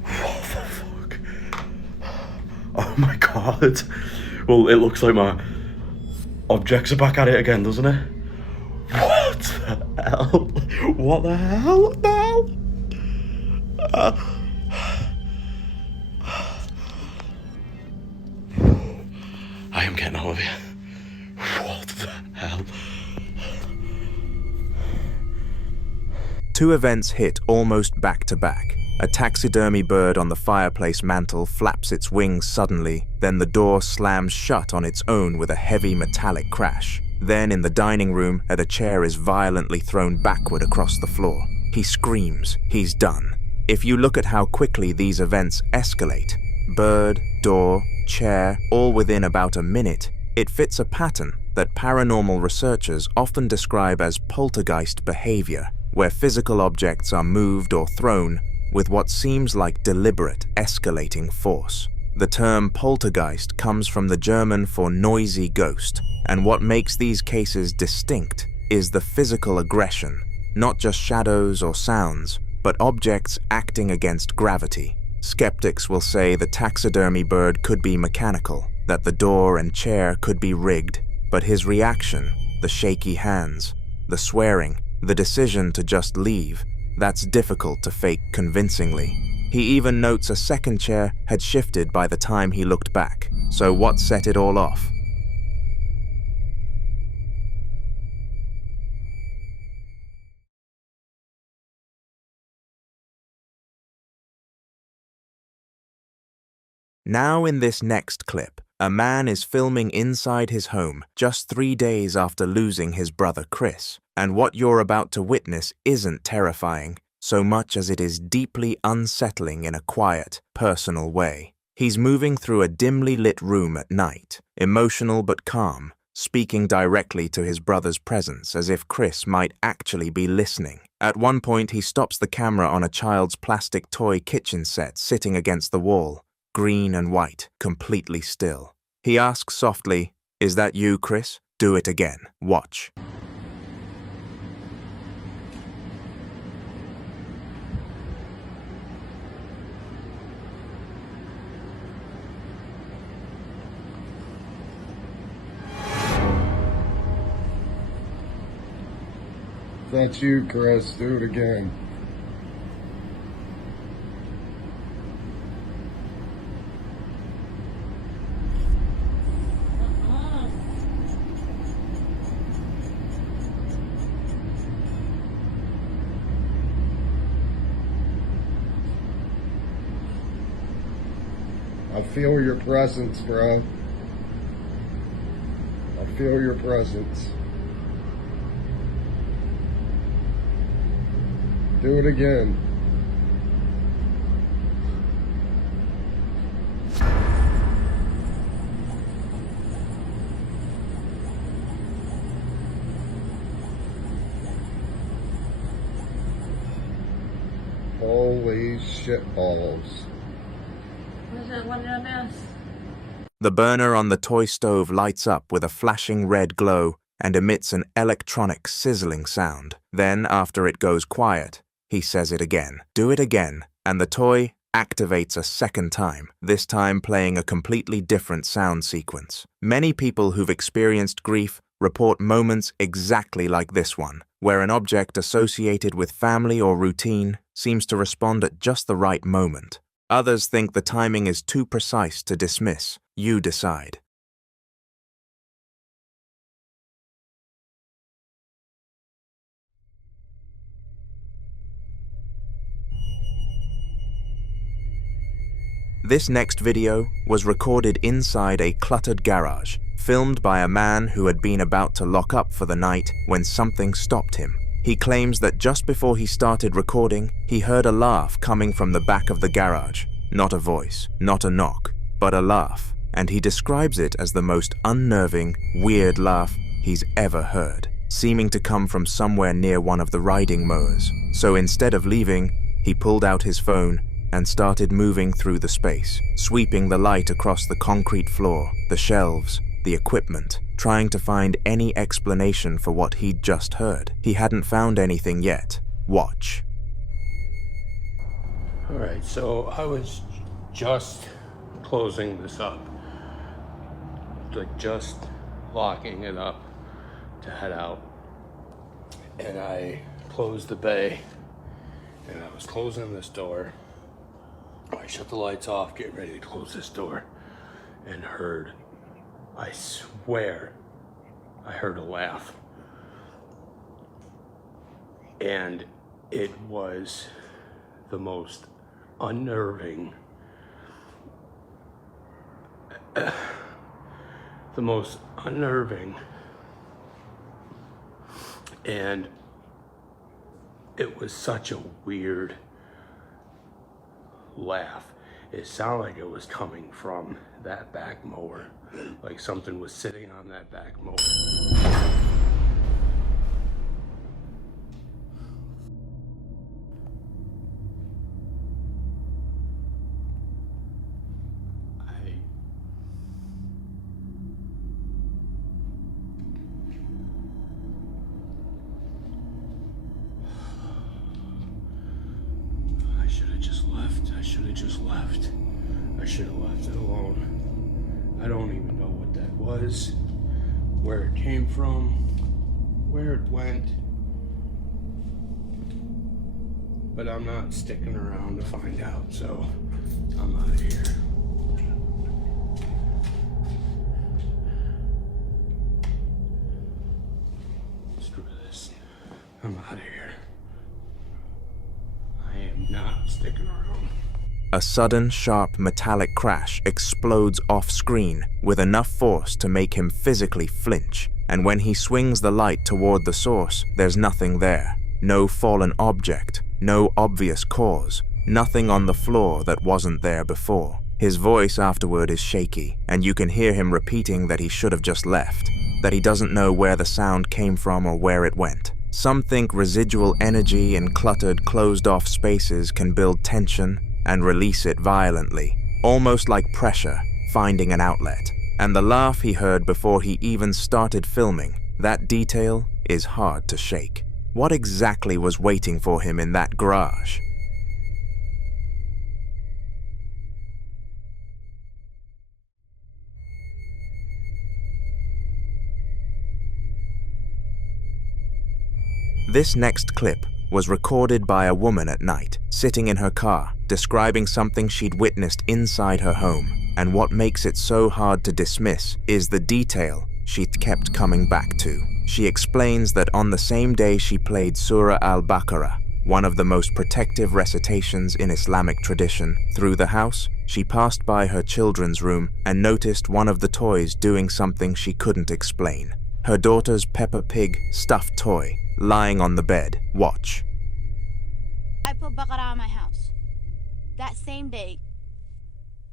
What the fuck? Oh my god. Well, it looks like my objects are back at it again, doesn't it? What the hell? What the hell now? I am getting out of here. What the hell? Two events hit almost back to back. A taxidermy bird on the fireplace mantel flaps its wings suddenly, then the door slams shut on its own with a heavy metallic crash. Then in the dining room, a chair is violently thrown backward across the floor. He screams. He's done. If you look at how quickly these events escalate, bird, door, chair, all within about a minute, it fits a pattern that paranormal researchers often describe as poltergeist behavior, where physical objects are moved or thrown with what seems like deliberate, escalating force. The term poltergeist comes from the German for noisy ghost, and what makes these cases distinct is the physical aggression, not just shadows or sounds, but objects acting against gravity. Skeptics will say the taxidermy bird could be mechanical, that the door and chair could be rigged, but his reaction, the shaky hands, the swearing, the decision to just leave, that's difficult to fake convincingly. He even notes a second chair had shifted by the time he looked back. So what set it all off? Now in this next clip, a man is filming inside his home just 3 days after losing his brother Chris, and what you're about to witness isn't terrifying so much as it is deeply unsettling in a quiet, personal way. He's moving through a dimly lit room at night, emotional but calm, speaking directly to his brother's presence as if Chris might actually be listening. At one point, he stops the camera on a child's plastic toy kitchen set sitting against the wall, green and white, completely still. He asks softly, "Is that you, Chris? Do it again. Watch." That's you, Chris. Do it again. I feel your presence, bro. I feel your presence. Do it again. Holy shitballs. What did I miss? The burner on the toy stove lights up with a flashing red glow and emits an electronic sizzling sound. Then, after it goes quiet, he says it again. Do it again, and the toy activates a second time, this time playing a completely different sound sequence. Many people who've experienced grief report moments exactly like this one, where an object associated with family or routine seems to respond at just the right moment. Others think the timing is too precise to dismiss. You decide. This next video was recorded inside a cluttered garage, filmed by a man who had been about to lock up for the night when something stopped him. He claims that just before he started recording, he heard a laugh coming from the back of the garage. Not a voice, not a knock, but a laugh. And he describes it as the most unnerving, weird laugh he's ever heard, seeming to come from somewhere near one of the riding mowers. So instead of leaving, he pulled out his phone and started moving through the space, sweeping the light across the concrete floor, the shelves, the equipment, trying to find any explanation for what he'd just heard. He hadn't found anything yet. Watch. Alright, so I was just closing this up. Like just locking it up to head out. And I closed the bay and I was closing this door. I shut the lights off, getting ready to close this door, and heard, I swear, I heard a laugh. And it was the most unnerving, and it was such a weird laugh. It sounded like it was coming from that back mower, like something was sitting on that back mower. I should have left it alone. I don't even know what that was, where it came from, where it went. But I'm not sticking around to find out, so I'm out of here. Screw this. I'm out of here. I am not sticking around. A sudden, sharp metallic crash explodes off-screen with enough force to make him physically flinch, and when he swings the light toward the source, there's nothing there. No fallen object, no obvious cause, nothing on the floor that wasn't there before. His voice afterward is shaky, and you can hear him repeating that he should have just left, that he doesn't know where the sound came from or where it went. Some think residual energy in cluttered, closed-off spaces can build tension and release it violently, almost like pressure finding an outlet. And the laugh he heard before he even started filming, that detail is hard to shake. What exactly was waiting for him in that garage? This next clip was recorded by a woman at night, sitting in her car, describing something she'd witnessed inside her home. And what makes it so hard to dismiss is the detail she kept coming back to. She explains that on the same day she played Surah al-Baqarah, one of the most protective recitations in Islamic tradition, through the house, she passed by her children's room and noticed one of the toys doing something she couldn't explain. Her daughter's Peppa Pig stuffed toy lying on the bed. Watch. I put Baqarah in my house. That same day,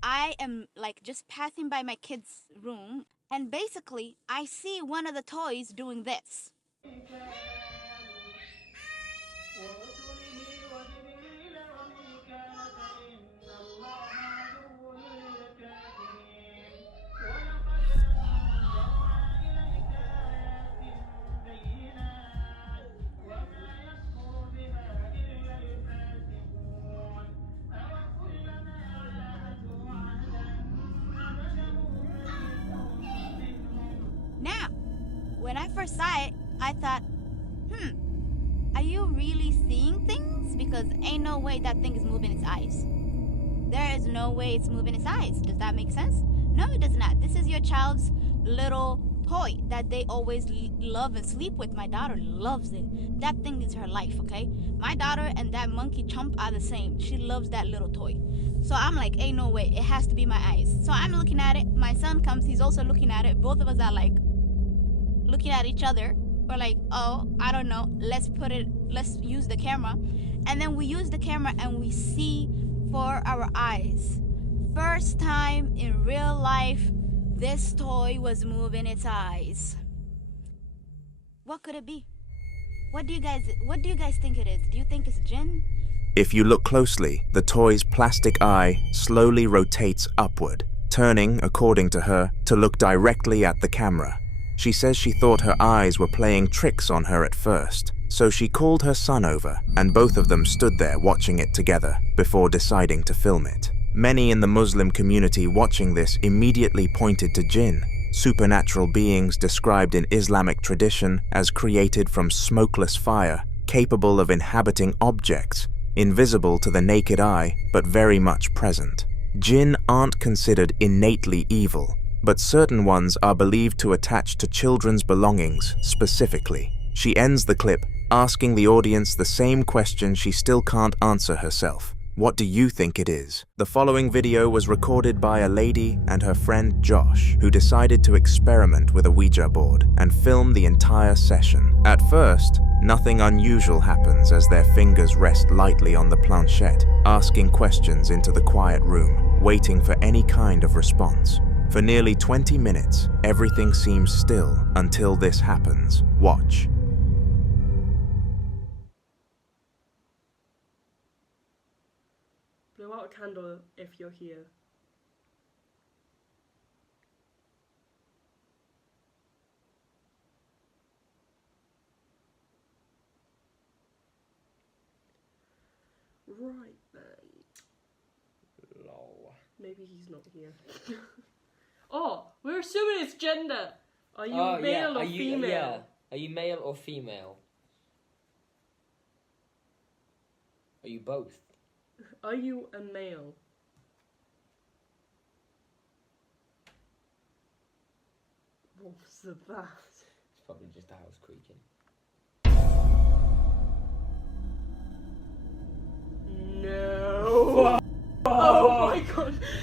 I am like just passing by my kid's room, and basically I see one of the toys doing this. Now, when I first saw it, I thought, are you really seeing things? Because ain't no way that thing is moving its eyes. There is no way it's moving its eyes. Does that make sense? No, it does not. This is your child's little toy that they always love and sleep with. My daughter loves it. That thing is her life, okay? My daughter and that monkey chump are the same. She loves that little toy. So I'm like, ain't no way. It has to be my eyes. So I'm looking at it. My son comes. He's also looking at it. Both of us are like looking at each other. We're like, oh, I don't know. Let's use the camera. And then we use the camera and we see for our eyes. First time in real life, this toy was moving its eyes. What could it be? What do you guys think it is? Do you think it's jinn? If you look closely, the toy's plastic eye slowly rotates upward, turning, according to her, to look directly at the camera. She says she thought her eyes were playing tricks on her at first, so she called her son over, and both of them stood there watching it together before deciding to film it. Many in the Muslim community watching this immediately pointed to jinn, supernatural beings described in Islamic tradition as created from smokeless fire, capable of inhabiting objects, invisible to the naked eye, but very much present. Jinn aren't considered innately evil, but certain ones are believed to attach to children's belongings specifically. She ends the clip asking the audience the same question she still can't answer herself. What do you think it is? The following video was recorded by a lady and her friend Josh, who decided to experiment with a Ouija board and film the entire session. At first, nothing unusual happens as their fingers rest lightly on the planchette, asking questions into the quiet room, waiting for any kind of response. For nearly 20 minutes, everything seems still until this happens. Watch. Blow out a candle if you're here. Right then. Lol. Maybe he's not here. Oh, we're assuming it's gender. Are you male or female? Yeah. Are you male or female? Are you both? Are you a male? What was that? It's probably just the house creaking. No.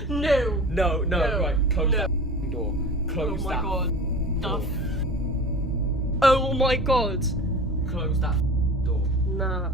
No. No, No. right, close No. that door. Close Oh my that god. door. Oh my god. Close that door. Nah.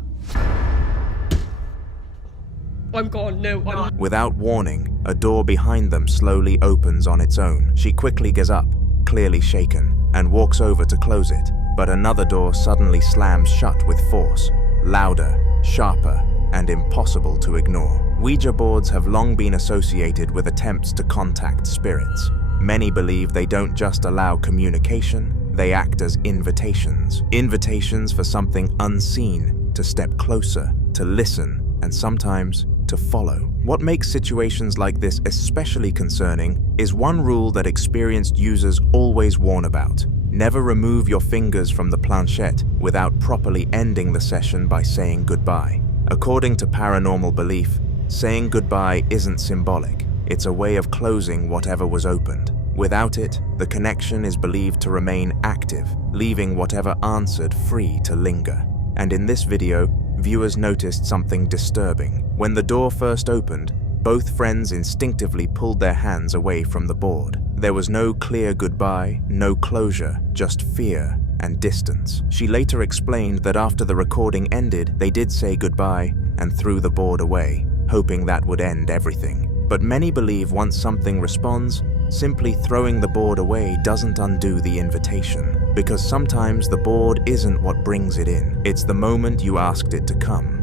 I'm gone. No, I'm. Without warning, a door behind them slowly opens on its own. She quickly gets up, clearly shaken, and walks over to close it. But another door suddenly slams shut with force, louder, sharper, and impossible to ignore. Ouija boards have long been associated with attempts to contact spirits. Many believe they don't just allow communication, they act as invitations. Invitations for something unseen to step closer, to listen, and sometimes to follow. What makes situations like this especially concerning is one rule that experienced users always warn about. Never remove your fingers from the planchette without properly ending the session by saying goodbye. According to paranormal belief, saying goodbye isn't symbolic. It's a way of closing whatever was opened. Without it, the connection is believed to remain active, leaving whatever answered free to linger. And in this video, viewers noticed something disturbing. When the door first opened, both friends instinctively pulled their hands away from the board. There was no clear goodbye, no closure, just fear and distance. She later explained that after the recording ended, they did say goodbye and threw the board away, hoping that would end everything. But many believe once something responds, simply throwing the board away doesn't undo the invitation, because sometimes the board isn't what brings it in. It's the moment you asked it to come.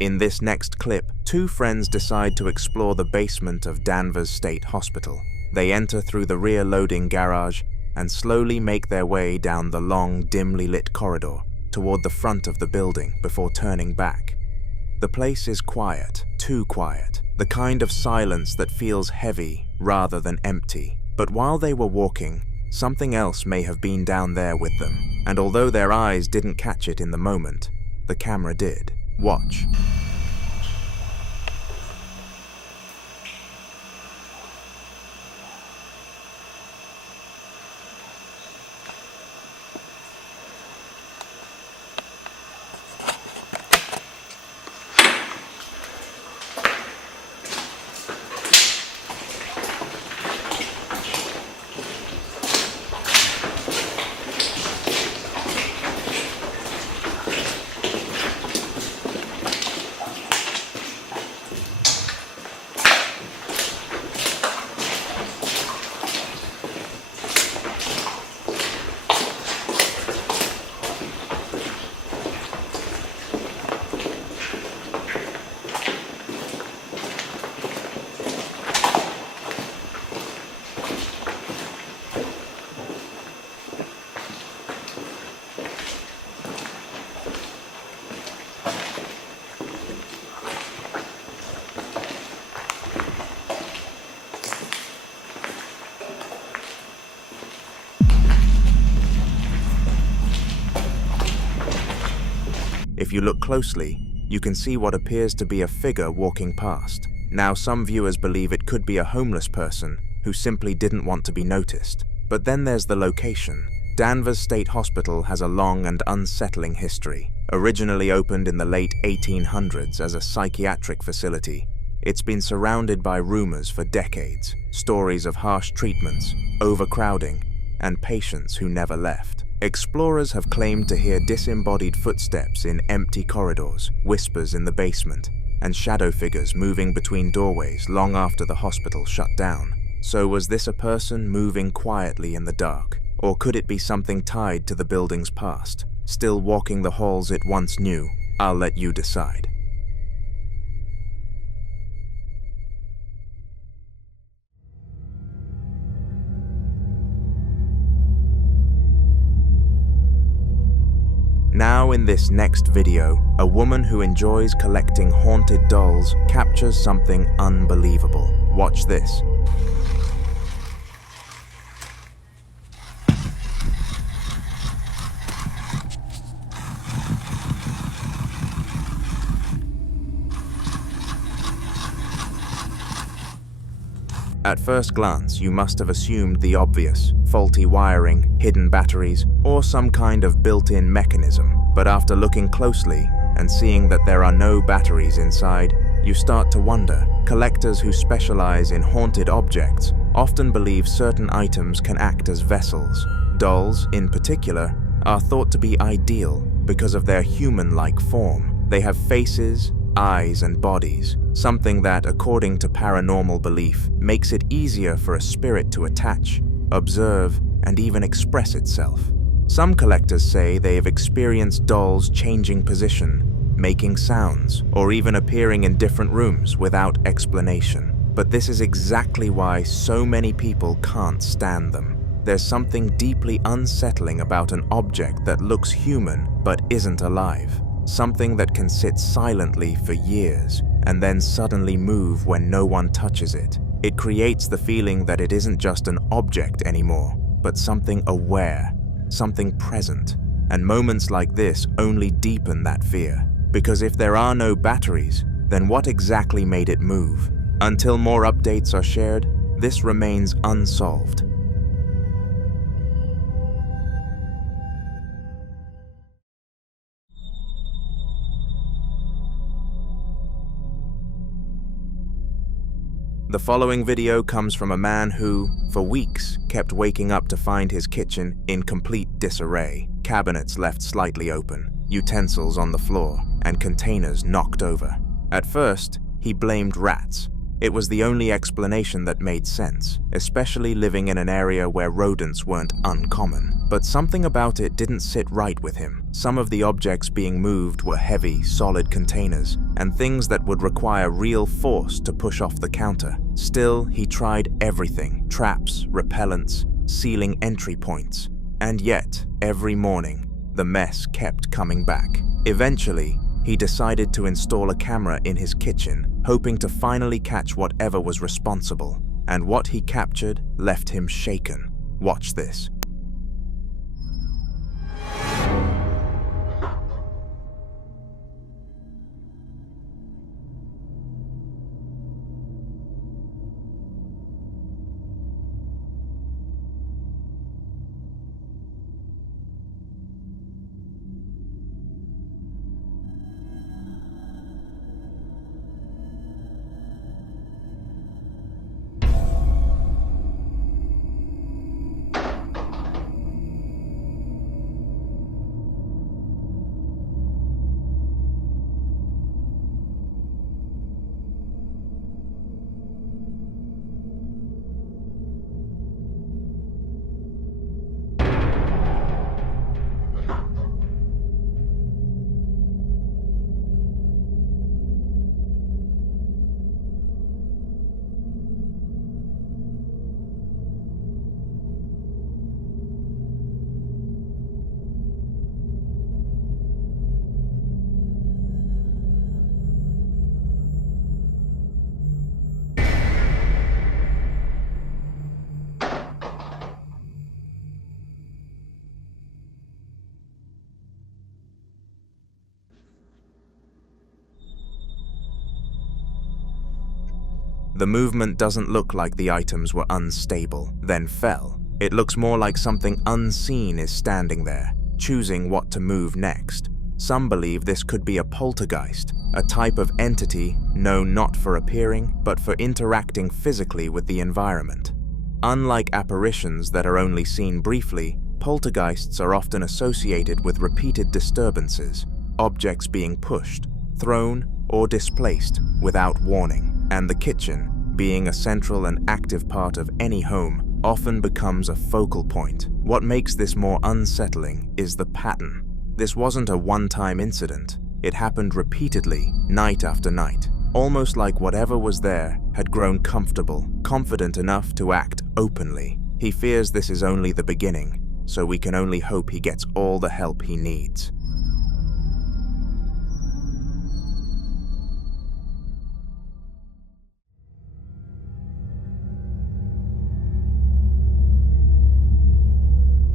In this next clip, two friends decide to explore the basement of Danvers State Hospital. They enter through the rear loading garage and slowly make their way down the long, dimly lit corridor toward the front of the building before turning back. The place is quiet, too quiet, the kind of silence that feels heavy rather than empty. But while they were walking, something else may have been down there with them, and although their eyes didn't catch it in the moment, the camera did. Watch. If you look closely, you can see what appears to be a figure walking past. Now, some viewers believe it could be a homeless person who simply didn't want to be noticed. But then there's the location. Danvers State Hospital has a long and unsettling history. Originally opened in the late 1800s as a psychiatric facility, it's been surrounded by rumors for decades, stories of harsh treatments, overcrowding, and patients who never left. Explorers have claimed to hear disembodied footsteps in empty corridors, whispers in the basement, and shadow figures moving between doorways long after the hospital shut down. So was this a person moving quietly in the dark? Or could it be something tied to the building's past, still walking the halls it once knew? I'll let you decide. Now in this next video, a woman who enjoys collecting haunted dolls captures something unbelievable. Watch this. At first glance, you must have assumed the obvious: faulty wiring, hidden batteries, or some kind of built-in mechanism. But after looking closely and seeing that there are no batteries inside, you start to wonder. Collectors who specialize in haunted objects often believe certain items can act as vessels. Dolls, in particular, are thought to be ideal because of their human-like form. They have faces, eyes, and bodies, something that, according to paranormal belief, makes it easier for a spirit to attach, observe, and even express itself. Some collectors say they have experienced dolls changing position, making sounds, or even appearing in different rooms without explanation. But this is exactly why so many people can't stand them. There's something deeply unsettling about an object that looks human but isn't alive. Something that can sit silently for years and then suddenly move when no one touches it. It creates the feeling that it isn't just an object anymore, but something aware, something present. And moments like this only deepen that fear. Because if there are no batteries, then what exactly made it move? Until more updates are shared, this remains unsolved. The following video comes from a man who, for weeks, kept waking up to find his kitchen in complete disarray. Cabinets left slightly open, utensils on the floor, and containers knocked over. At first, he blamed rats. It was the only explanation that made sense, especially living in an area where rodents weren't uncommon. But something about it didn't sit right with him. Some of the objects being moved were heavy, solid containers, and things that would require real force to push off the counter. Still, he tried everything: traps, repellents, sealing entry points. And yet, every morning, the mess kept coming back. Eventually, he decided to install a camera in his kitchen, hoping to finally catch whatever was responsible. And what he captured left him shaken. Watch this. The movement doesn't look like the items were unstable, then fell. It looks more like something unseen is standing there, choosing what to move next. Some believe this could be a poltergeist, a type of entity known not for appearing, but for interacting physically with the environment. Unlike apparitions that are only seen briefly, poltergeists are often associated with repeated disturbances, objects being pushed, thrown, or displaced without warning. And the kitchen, being a central and active part of any home, often becomes a focal point. What makes this more unsettling is the pattern. This wasn't a one-time incident. It happened repeatedly, night after night, almost like whatever was there had grown comfortable, confident enough to act openly. He fears this is only the beginning, so we can only hope he gets all the help he needs.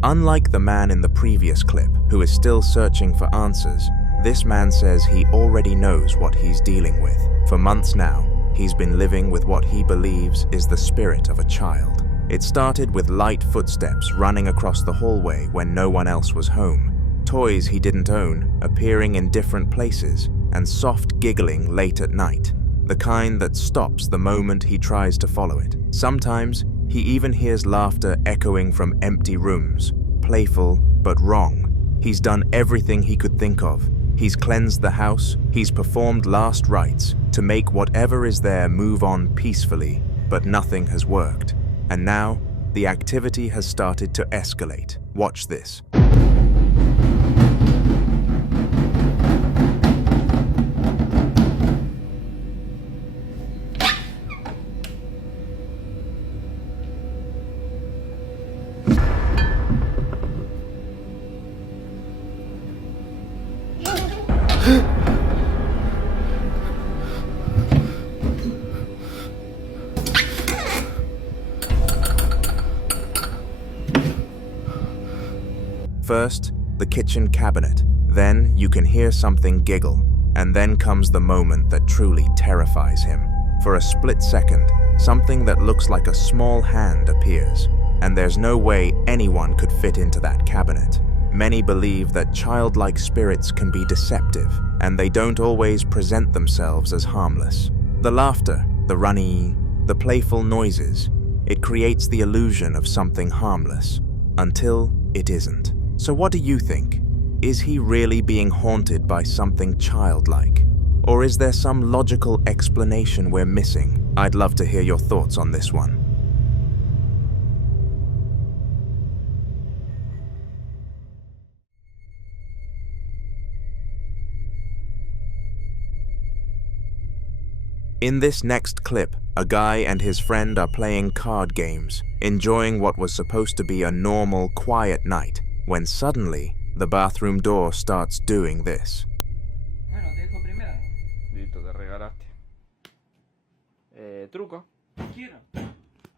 Unlike the man in the previous clip, who is still searching for answers, this man says he already knows what he's dealing with. For months now, he's been living with what he believes is the spirit of a child. It started with light footsteps running across the hallway when no one else was home, toys he didn't own appearing in different places, and soft giggling late at night, the kind that stops the moment he tries to follow it. Sometimes, he even hears laughter echoing from empty rooms, playful but wrong. He's done everything he could think of. He's cleansed the house, he's performed last rites to make whatever is there move on peacefully, but nothing has worked. And now, the activity has started to escalate. Watch this. First, the kitchen cabinet. Then you can hear something giggle. And then comes the moment that truly terrifies him. For a split second, something that looks like a small hand appears. And there's no way anyone could fit into that cabinet. Many believe that childlike spirits can be deceptive, and they don't always present themselves as harmless. The laughter, the runny, the playful noises, it creates the illusion of something harmless, until it isn't. So what do you think? Is he really being haunted by something childlike? Or is there some logical explanation we're missing? I'd love to hear your thoughts on this one. In this next clip, a guy and his friend are playing card games, enjoying what was supposed to be a normal, quiet night, when suddenly, the bathroom door starts doing this. Bueno, te dejo primero. Listo, te regalaste. Truco. Quiero.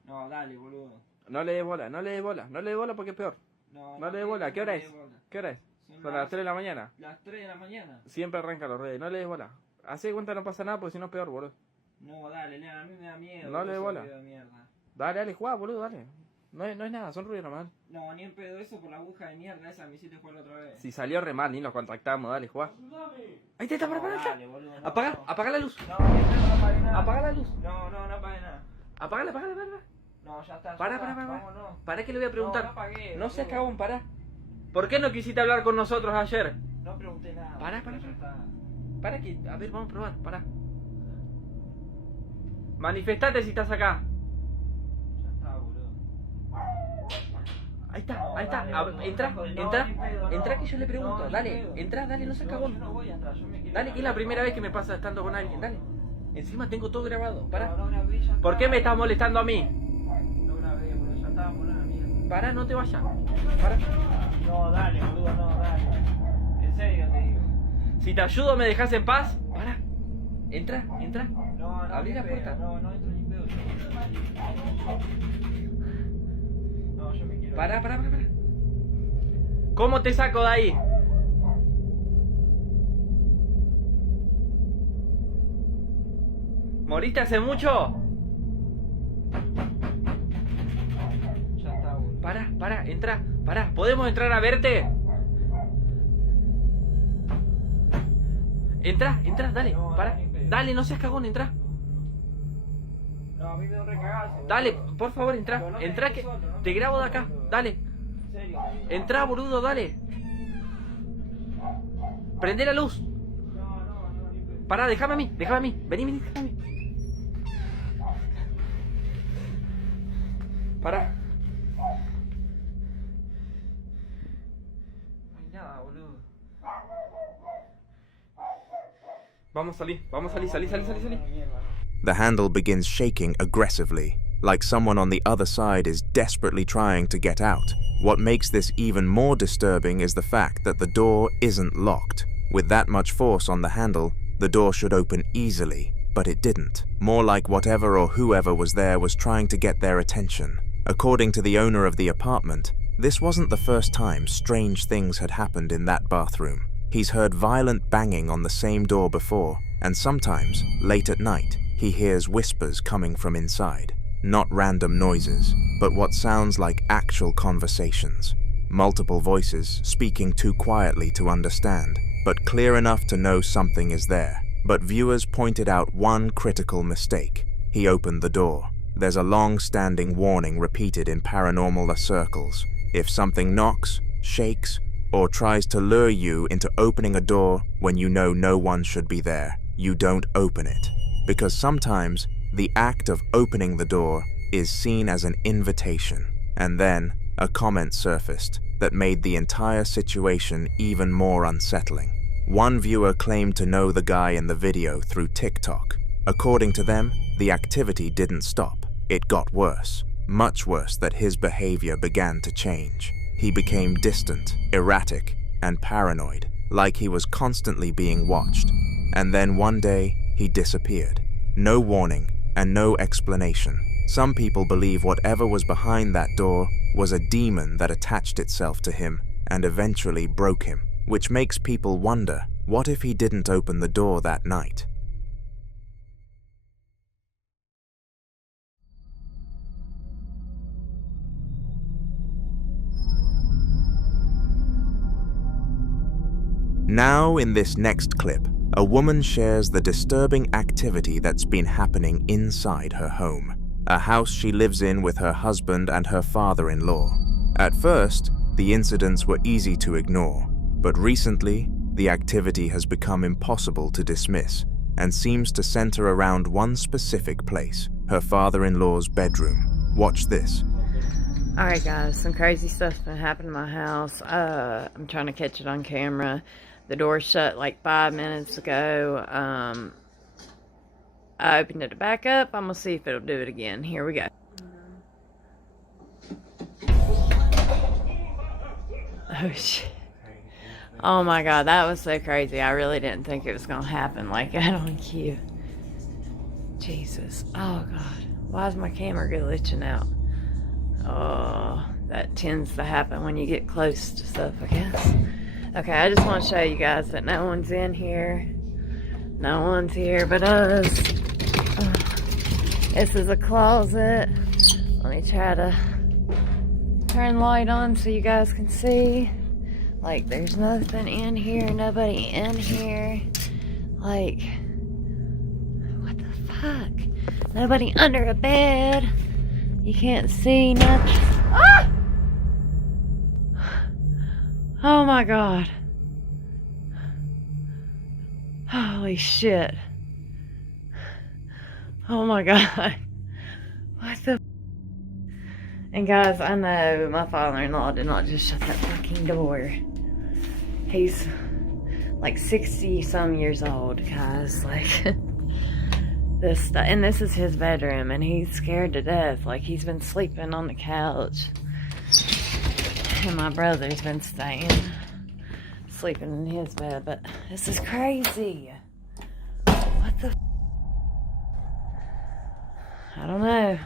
No, dale, boludo. No le des bola, no le des bola, no le des bola porque es peor. No le des bola. ¿Qué hora es? ¿Qué hora es? Son las 3 de la mañana. Las 3 de la mañana. Siempre arranca los redes, no le des bola. Hacé cuenta no pasa nada porque si no es peor, boludo. No, dale, Leon, a mí me da miedo. No le des bola. Dale, juega, boludo, dale. No es nada, son ruidos nomás. No, ni en pedo eso por la aguja de mierda esa, me hiciste jugar otra vez. Si salió re mal, ni nos contactamos, dale, juega. Ahí te está, para, dale, boludo, no, apaga la luz. No, no apague nada. Apaga la luz. No apague nada. Apágala. No, ya está. Para. Para que le voy a preguntar. No apagué. No seas cagón, para. ¿Por qué no quisiste hablar con nosotros ayer? No pregunté nada. Para. Para que, a ver, vamos a probar, para. Manifestate si estás acá. Ya está, boludo. Ahí está. Entra que yo le pregunto. Dale, entra, dale, no seas cagón. Dale, que es la primera vez que me pasa estando con alguien, dale. Encima tengo todo grabado, para. ¿Por qué me estás molestando a mí? No grabé, boludo, ya estábamos en la mierda. Para, no te vayas. Para. No, dale, boludo, no, dale. En serio te digo. Si te ayudo, ¿me dejas en paz? Para. Entra. No, abrí la puerta. No entro ni pedo. No, yo me quiero. Para. ¿Cómo te saco de ahí? ¿Moriste hace mucho? Ya está, boludo. Para, entra. ¿Podemos entrar a verte? Entra, dale, no, para. Dale, no seas cagón, entra. No, a mí me da un recagazo. Dale, por favor, entra. No entra que solo, te grabo de acá, dale. ¿En serio? Entra, boludo, dale. Prende la luz. No. Pará, déjame a mí. Vení, déjame a mí. Pará. No hay nada, boludo. Vamos a salir. The handle begins shaking aggressively, like someone on the other side is desperately trying to get out. What makes this even more disturbing is the fact that the door isn't locked. With that much force on the handle, the door should open easily, but it didn't. More like whatever or whoever was there was trying to get their attention. According to the owner of the apartment, this wasn't the first time strange things had happened in that bathroom. He's heard violent banging on the same door before, and sometimes, late at night, he hears whispers coming from inside. Not random noises, but what sounds like actual conversations. Multiple voices speaking too quietly to understand, but clear enough to know something is there. But viewers pointed out one critical mistake. He opened the door. There's a long-standing warning repeated in paranormal circles. If something knocks, shakes, or tries to lure you into opening a door when you know no one should be there, you don't open it. Because sometimes the act of opening the door is seen as an invitation. And then a comment surfaced that made the entire situation even more unsettling. One viewer claimed to know the guy in the video through TikTok. According to them, the activity didn't stop. It got worse. Much worse that his behavior began to change. He became distant, erratic, and paranoid, like he was constantly being watched. And then one day, he disappeared. No warning and no explanation. Some people believe whatever was behind that door was a demon that attached itself to him and eventually broke him, which makes people wonder, what if he didn't open the door that night? Now, in this next clip, a woman shares the disturbing activity that's been happening inside her home, a house she lives in with her husband and her father-in-law. At first, the incidents were easy to ignore, but recently, the activity has become impossible to dismiss and seems to center around one specific place, her father-in-law's bedroom. Watch this. Alright guys, some crazy stuff's been happening in my house. I'm trying to catch it on camera. The door shut like 5 minutes ago. I opened it back up. I'm gonna see if it'll do it again. Here we go. Oh shit. Oh my god, that was so crazy. I really didn't think it was gonna happen like that on cue. Jesus. Oh god. Why is my camera glitching out? Oh, that tends to happen when you get close to stuff, I guess. Okay, I just want to show you guys that no one's in here. No one's here but us. This is a closet. Let me try to turn light on so you guys can see. Like, there's nothing in here, nobody in here. Like, what the fuck? Nobody under a bed. You can't see nothing. Ah! Oh my god. Holy shit. Oh my god. What the? And guys, I know my father-in-law did not just shut that fucking door. He's like 60 some years old, guys. Like, this stuff. And this is his bedroom, and he's scared to death. Like, he's been sleeping on the couch. And my brother's been sleeping in his bed. But this is crazy. What the? I don't know.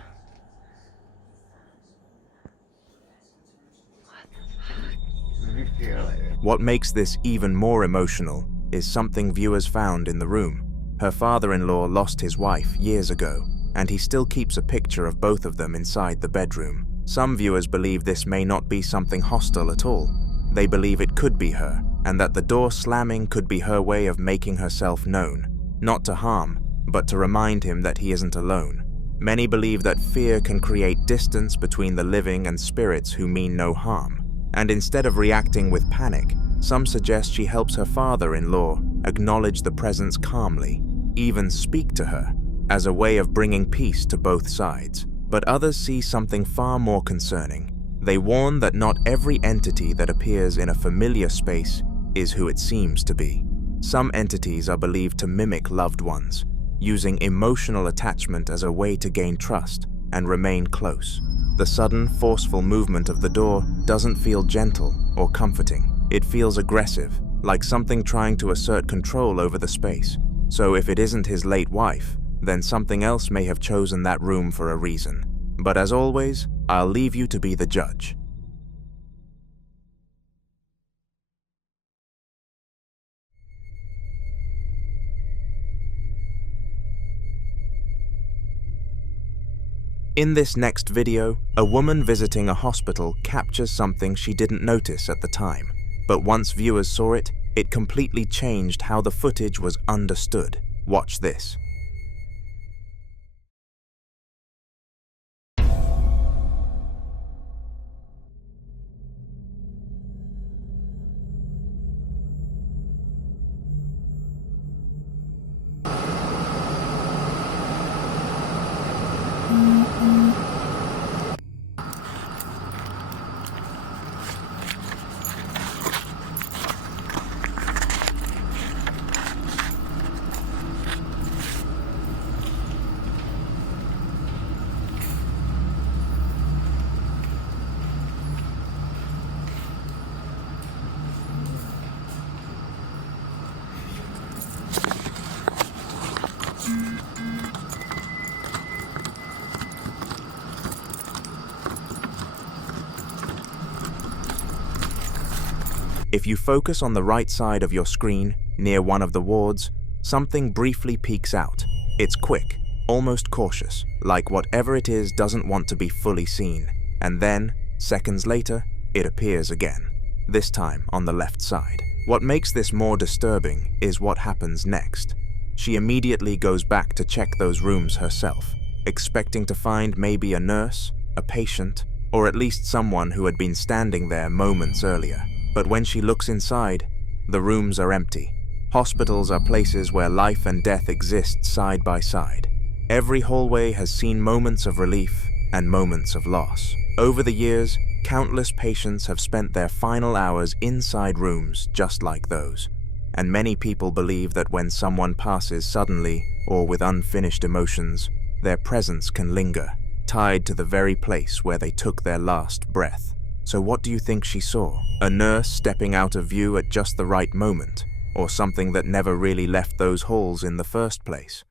What makes this even more emotional is something viewers found in the room. Her father-in-law lost his wife years ago, and he still keeps a picture of both of them inside the bedroom. Some viewers believe this may not be something hostile at all. They believe it could be her, and that the door slamming could be her way of making herself known, not to harm, but to remind him that he isn't alone. Many believe that fear can create distance between the living and spirits who mean no harm. And instead of reacting with panic, some suggest she helps her father-in-law acknowledge the presence calmly, even speak to her, as a way of bringing peace to both sides. But others see something far more concerning. They warn that not every entity that appears in a familiar space is who it seems to be. Some entities are believed to mimic loved ones, using emotional attachment as a way to gain trust and remain close. The sudden, forceful movement of the door doesn't feel gentle or comforting. It feels aggressive, like something trying to assert control over the space. So if it isn't his late wife, then something else may have chosen that room for a reason. But as always, I'll leave you to be the judge. In this next video, a woman visiting a hospital captures something she didn't notice at the time. But once viewers saw it, it completely changed how the footage was understood. Watch this. If you focus on the right side of your screen, near one of the wards, something briefly peeks out. It's quick, almost cautious, like whatever it is doesn't want to be fully seen. And then, seconds later, it appears again, this time on the left side. What makes this more disturbing is what happens next. She immediately goes back to check those rooms herself, expecting to find maybe a nurse, a patient, or at least someone who had been standing there moments earlier. But when she looks inside, the rooms are empty. Hospitals are places where life and death exist side by side. Every hallway has seen moments of relief and moments of loss. Over the years, countless patients have spent their final hours inside rooms just like those. And many people believe that when someone passes suddenly or with unfinished emotions, their presence can linger, tied to the very place where they took their last breath. So what do you think she saw? A nurse stepping out of view at just the right moment? Or something that never really left those halls in the first place?